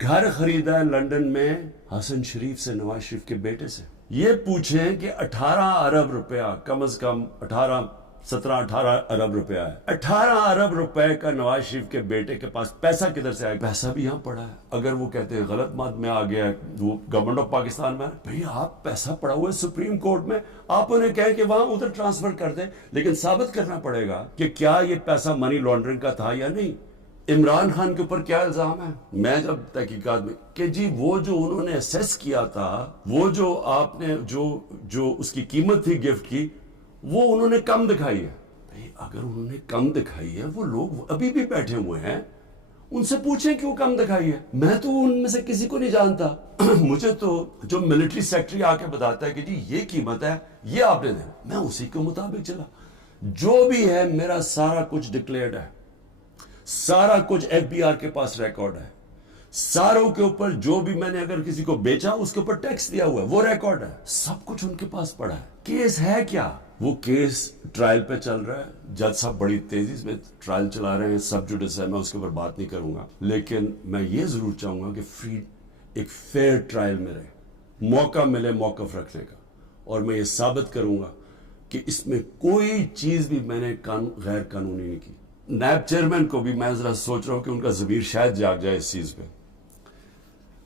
گھر خریدا ہے لنڈن میں حسن شریف سے, نواز شریف کے بیٹے سے. یہ پوچھیں کہ 18 ارب روپیہ, کم از کم 17-18 ارب روپیہ ہے. 18 ارب روپے کا نواز شریف کے بیٹے کے پاس پیسہ کدھر سے آئے؟ پیسہ بھی یہاں پڑا ہے. اگر وہ کہتے ہیں غلط بات میں آ گیا, وہ گورنمنٹ آف پاکستان میں, بھئی آپ پیسہ پڑا ہوا ہے سپریم کورٹ میں, آپ انہیں کہیں کہ وہاں ادھر ٹرانسفر کر دیں, لیکن ثابت کرنا پڑے گا کہ کیا یہ پیسہ منی لانڈرنگ کا تھا یا نہیں. عمران خان کے اوپر کیا الزام ہے؟ میں جب تحقیقات میں کہ جی وہ جو انہوں نے اسیس کیا تھا, وہ جو آپ نے جو اس کی قیمت تھی گفٹ کی, وہ انہوں نے کم دکھائی ہے. بھئی اگر انہوں نے کم دکھائی ہے, وہ لوگ ابھی بھی بیٹھے ہوئے ہیں, ان سے پوچھیں کہ وہ کم دکھائی ہے. میں تو ان میں سے کسی کو نہیں جانتا. مجھے تو جو ملٹری سیکٹری آ کے بتاتا ہے کہ جی یہ قیمت ہے, یہ آپ نے دیں, میں اسی کے مطابق چلا. جو بھی ہے میرا سارا کچھ ڈکلیئرڈ ہے, سارا کچھ ایف بی آر کے پاس ریکارڈ ہے, ساروں کے اوپر جو بھی میں نے اگر کسی کو بیچا اس کے اوپر ٹیکس دیا ہوا ہے وہ ریکارڈ ہے, سب کچھ ان کے پاس پڑا ہے. کیس ہے کیا؟ وہ کیس ٹرائل پہ چل رہا ہے, جج صاحب بڑی تیزی سے ٹرائل چلا رہے ہیں, سب جوڈس ہے, میں اس کے اوپر بات نہیں کروں گا, لیکن میں یہ ضرور چاہوں گا کہ ایک فیئر ٹرائل میں رہے, موقع ملے موقف رکھنے کا, اور میں یہ ثابت کروں گا کہ اس میں کوئی چیز بھی میں نے غیر قانونی نہیں کی. نیب چیئرمین کو بھی میں ذرا سوچ رہا ہوں کہ ان کا ضمیر شاید جاگ جائے اس چیز پہ.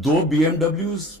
2 BMWs,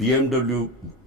BMW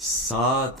7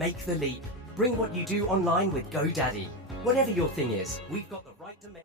Make the leap. Bring what you do online with GoDaddy. Whatever your thing is, we've got the right to make.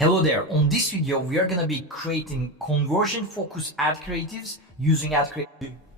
Hello there, on this video we are gonna be creating conversion focused ad creatives using ad creative.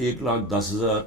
1,10,000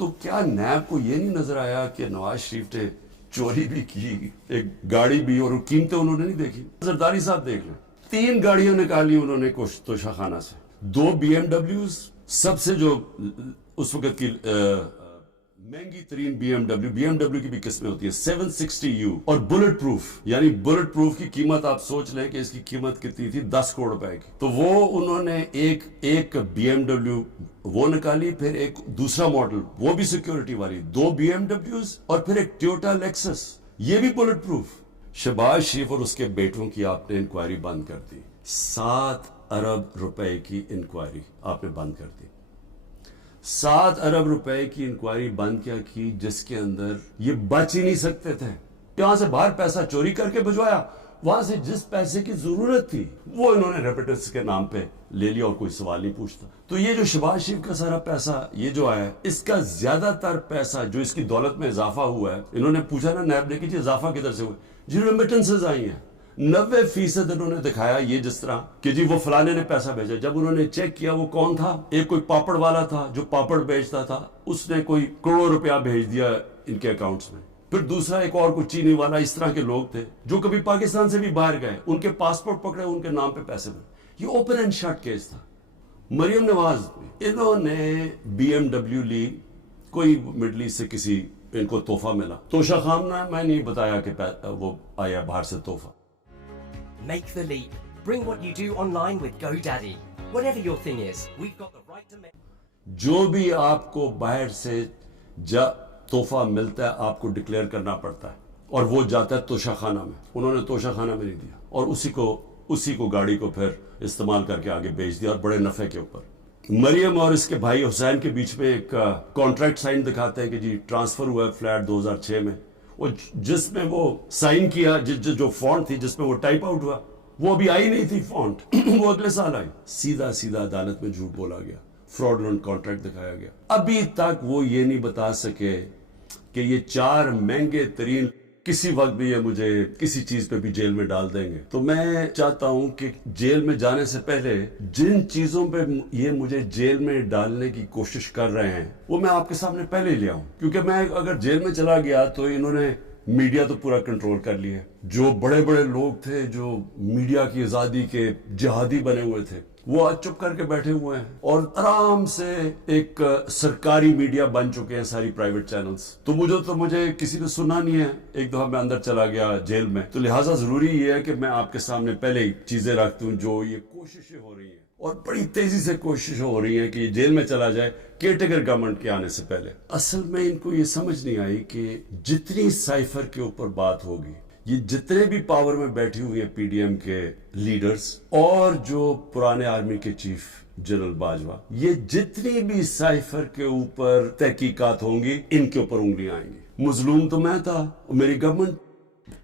تو کیا NAB کو یہ نہیں نظر آیا کہ نواز شریف نے چوری بھی کی, ایک گاڑی بھی, اور قیمتیں انہوں نے نہیں دیکھی؟ زرداری صاحب دیکھ لیں, 3 گاڑیاں نکالی انہوں نے توشہ خانہ سے, 2 BMW, سب سے جو اس وقت کی مہنگی ترین BMW کی بھی قسمیں ہوتی ہیں 760U, اور بلٹ پروف, یعنی بلٹ پروف کی قیمت آپ سوچ لیں کہ اس کی قیمت کتنی تھی, 10 کروڑ روپے کی. تو وہ انہوں نے ایک BMW وہ نکالی, پھر ایک دوسرا ماڈل وہ بھی سیکیورٹی والی, 2 BMWs, اور پھر ایک ٹویوٹا لیکسس, یہ بھی بلٹ پروف. شہباز شریف اور اس کے بیٹوں کی آپ نے انکوائری بند کر دی, 7 ارب روپے کی انکوائری آپ نے بند کر دی. 7 ارب روپے کی انکوائری بند کیا کی, جس کے اندر یہ بچ ہی نہیں سکتے تھے. یہاں سے باہر پیسہ چوری کر کے بھجوایا, وہاں سے جس پیسے کی ضرورت تھی وہ انہوں نے ریپیٹنس کے نام پہ لے لیا اور کوئی سوال نہیں پوچھتا. تو یہ جو شہباز شریف کا سارا پیسہ یہ جو آیا, اس کا زیادہ تر پیسہ جو اس کی دولت میں اضافہ ہوا ہے, انہوں نے پوچھا نا نیب نے کہ جی اضافہ کدھر سے ہوا, جی ریمیٹنسز آئی ہیں. 90% انہوں نے دکھایا یہ جس طرح کہ جی وہ فلانے نے پیسہ بھیجا. جب انہوں نے چیک کیا وہ کون تھا, ایک کوئی پاپڑ والا تھا جو پاپڑ بیچتا تھا, اس نے کوئی کروڑوں روپیہ بھیج دیا ان کے اکاؤنٹس میں. پھر دوسرا ایک اور کوئی چینی والا, اس طرح کے لوگ تھے جو کبھی پاکستان سے بھی باہر گئے, ان کے پاسپورٹ پکڑے, ان کے نام پہ پیسے بھیجے. یہ اوپن اینڈ شٹ کیس تھا. مریم نواز انہوں نے BMW لی, کوئی مڈل ایسٹ سے کسی ان کو تحفہ ملا. توشہ خانہ میں نہیں بتایا کہ وہ آیا باہر سے تحفہ. Make the leap. Bring what you do online with GoDaddy. Whatever your thing is, we've got the right to make. جو بھی آپ کو باہر سے تحفہ ملتا ہے آپ کو ڈکلیئر کرنا پڑتا ہے, اور وہ جاتا ہے توشہ خانہ میں. انہوں نے توشہ خانہ میں نہیں دیا, اور اسی کو گاڑی کو پھر استعمال کر کے آگے بیچ دیا, اور بڑے نفع کے اوپر. مریم اور اس کے بھائی حسین کے بیچ میں ایک کانٹریکٹ سائن دکھاتے ہیں کہ جی ٹرانسفر ہوا ہے فلیٹ 2006 میں, جس میں وہ سائن کیا, جو فونٹ تھی جس میں وہ ٹائپ آؤٹ ہوا, وہ ابھی آئی نہیں تھی فونٹ, وہ اگلے سال آئی. سیدھا عدالت میں جھوٹ بولا گیا, فراڈلنٹ کانٹریکٹ دکھایا گیا. ابھی تک وہ یہ نہیں بتا سکے کہ یہ 4 مہنگے ترین, کسی وقت بھی یہ مجھے کسی چیز پہ بھی جیل میں ڈال دیں گے. تو میں چاہتا ہوں کہ جیل میں جانے سے پہلے جن چیزوں پہ یہ مجھے جیل میں ڈالنے کی کوشش کر رہے ہیں وہ میں آپ کے سامنے پہلے ہی لے آؤں, کیونکہ میں اگر جیل میں چلا گیا تو انہوں نے میڈیا تو پورا کنٹرول کر لیا. جو بڑے لوگ تھے جو میڈیا کی آزادی کے جہادی بنے ہوئے تھے, وہ آج چپ کر کے بیٹھے ہوئے ہیں, اور آرام سے ایک سرکاری میڈیا بن چکے ہیں ساری پرائیویٹ چینلز. تو مجھے کسی نے سنا نہیں ہے. ایک دفعہ میں اندر چلا گیا جیل میں, تو لہٰذا ضروری یہ ہے کہ میں آپ کے سامنے پہلے ہی چیزیں رکھتا ہوں جو یہ کوششیں ہو رہی ہیں, اور بڑی تیزی سے کوشش ہو رہی ہے کہ یہ جیل میں چلا جائے کیئرٹیکر گورنمنٹ کے آنے سے پہلے. اصل میں ان کو یہ سمجھ نہیں آئی کہ جتنی سائفر کے اوپر بات ہوگی, یہ جتنے بھی پاور میں بیٹھی ہوئی ہیں PDM کے لیڈرز اور جو پرانے آرمی کے چیف جنرل باجوہ, یہ جتنی بھی سائفر کے اوپر تحقیقات ہوں گی ان کے اوپر انگلیاں آئیں گی. مظلوم تو میں تھا, میری government.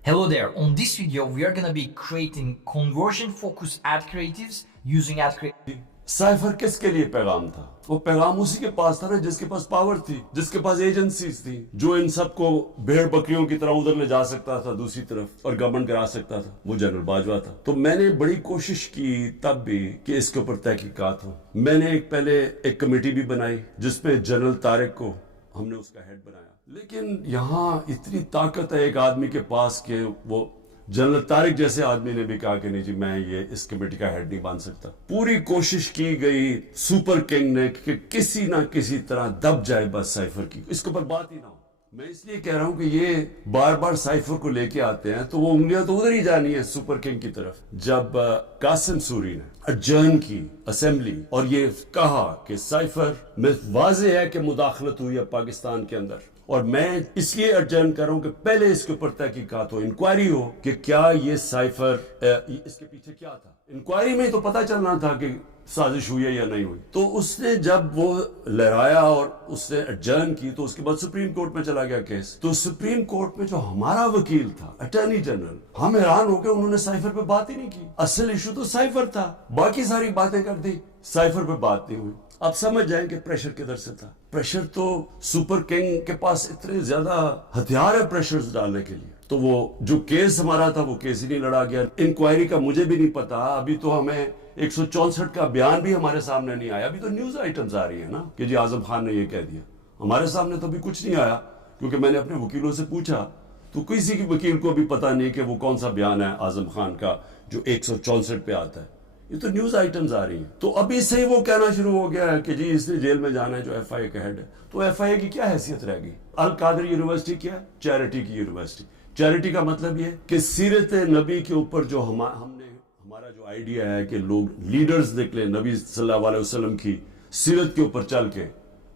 Hello there, on this video we are going to be creating conversion focused ad creatives using ad creatives. Cipher کس کے لیے پیغام تھا؟ وہ پیغام اسی کے پاس تھا نا جس کے پاس پاور تھی, جس کے پاس ایجنسیز تھی, جو ان سب کو بھیڑ بکریوں کی طرح ادھر لے جا سکتا تھا دوسری طرف, اور گورنمنٹ کرا سکتا تھا. وہ جنرل باجوہ تھا. تو میں نے بڑی کوشش کی تب بھی کہ اس کے اوپر تحقیقات ہوں. میں نے پہلے ایک کمیٹی بھی بنائی جس میں جنرل طارق کو ہم نے اس کا ہیڈ بنایا. لیکن یہاں اتنی طاقت ہے ایک آدمی کے پاس کہ وہ جنرل طارق جیسے آدمی نے بھی کہا کہ نہیں جی میں یہ اس کمیٹی کا ہیڈ نہیں بن سکتا. پوری کوشش کی گئی سپر کنگ نے کہ کسی نہ کسی طرح دب جائے بس سائفر کی, اس کے اوپر بات ہی نہ ہو. میں اس لیے کہہ رہا ہوں کہ یہ بار سائفر کو لے کے آتے ہیں تو وہ انگلیاں تو ادھر ہی جانی ہے سپر کنگ کی طرف. جب قاسم سوری نے اڈجرن کی اسمبلی اور یہ کہا کہ سائفر میں واضح ہے کہ مداخلت ہوئی ہے پاکستان کے اندر, اور میں اس لیے اڈجرن کر رہا ہوں کہ پہلے اس کے اوپر تحقیقات ہو, انکوائری ہو کہ کیا یہ سائفر اس کے پیچھے کیا تھا. انکوائری میں تو پتہ چلنا تھا کہ سازش ہوئی ہے یا نہیں ہوئی. تو اس نے جب وہ لہرایا اور اس نے اڈجرن کی تو اس کے بعد سپریم کورٹ میں چلا گیا کیس. تو سپریم کورٹ میں جو ہمارا وکیل تھا اٹارنی جنرل, ہم حیران ہو گئے, انہوں نے سائفر پہ بات ہی نہیں کی. اصل ایشو تو سائفر تھا, باقی ساری باتیں کر دی, سائفر پہ بات نہیں ہوئی. آپ سمجھ جائیں کہ پریشر کدھر سے تھا. پریشر تو سپر کنگ کے پاس اتنے زیادہ ہتھیار ہے پریشر ڈالنے کے لیے. تو وہ جو کیس ہمارا تھا وہ کیس ہی نہیں لڑا گیا. انکوائری کا مجھے بھی نہیں پتا, ابھی تو ہمیں 164 کا بیان بھی ہمارے سامنے نہیں آیا. ابھی تو نیوز آئٹمز آ رہی ہیں نا کہ جی اعظم خان نے یہ کہہ دیا. ہمارے سامنے تو ابھی کچھ نہیں آیا، کیونکہ میں نے اپنے وکیلوں سے پوچھا تو کسی کی وکیل کو بھی پتہ نہیں کہ وہ کون سا بیان ہے اعظم خان کا جو 164 پہ آتا ہے. یہ تو نیوز آئٹمز آ رہی ہیں. تو ابھی سے وہ کہنا شروع ہو گیا ہے کہ جی اس نے جیل میں جانا ہے جو ایف آئی اے کا ہیڈ ہے. تو ایف آئی اے کی کیا حیثیت رہ گئی؟ القادر یونیورسٹی کیا ہے؟ چیریٹی کی یونیورسٹی. چیریٹی کا مطلب یہ ہے کہ سیرت نبی کے اوپر جو ہمارا جو آئیڈیا ہے کہ لوگ لیڈرز نکلے نبی صلی اللہ علیہ وسلم کی سیرت کے اوپر چل کے،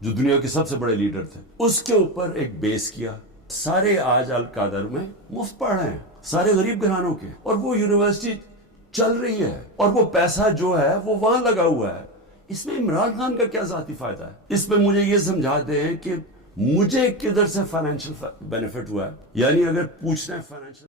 جو دنیا کے سب سے بڑے لیڈر تھے، اس کے اوپر ایک بیس کیا. سارے آج القادر میں مفت پڑھ رہے ہیں، سارے غریب گھرانوں کے، اور وہ یونیورسٹی چل رہی ہے اور وہ پیسہ جو ہے وہ وہاں لگا ہوا ہے. اس میں عمران خان کا کیا ذاتی فائدہ ہے؟ اس میں مجھے یہ سمجھا دیں کہ مجھے کدھر سے فائنینشیل بینیفٹ ہوا ہے. یعنی اگر پوچھنا ہے فائنینشیل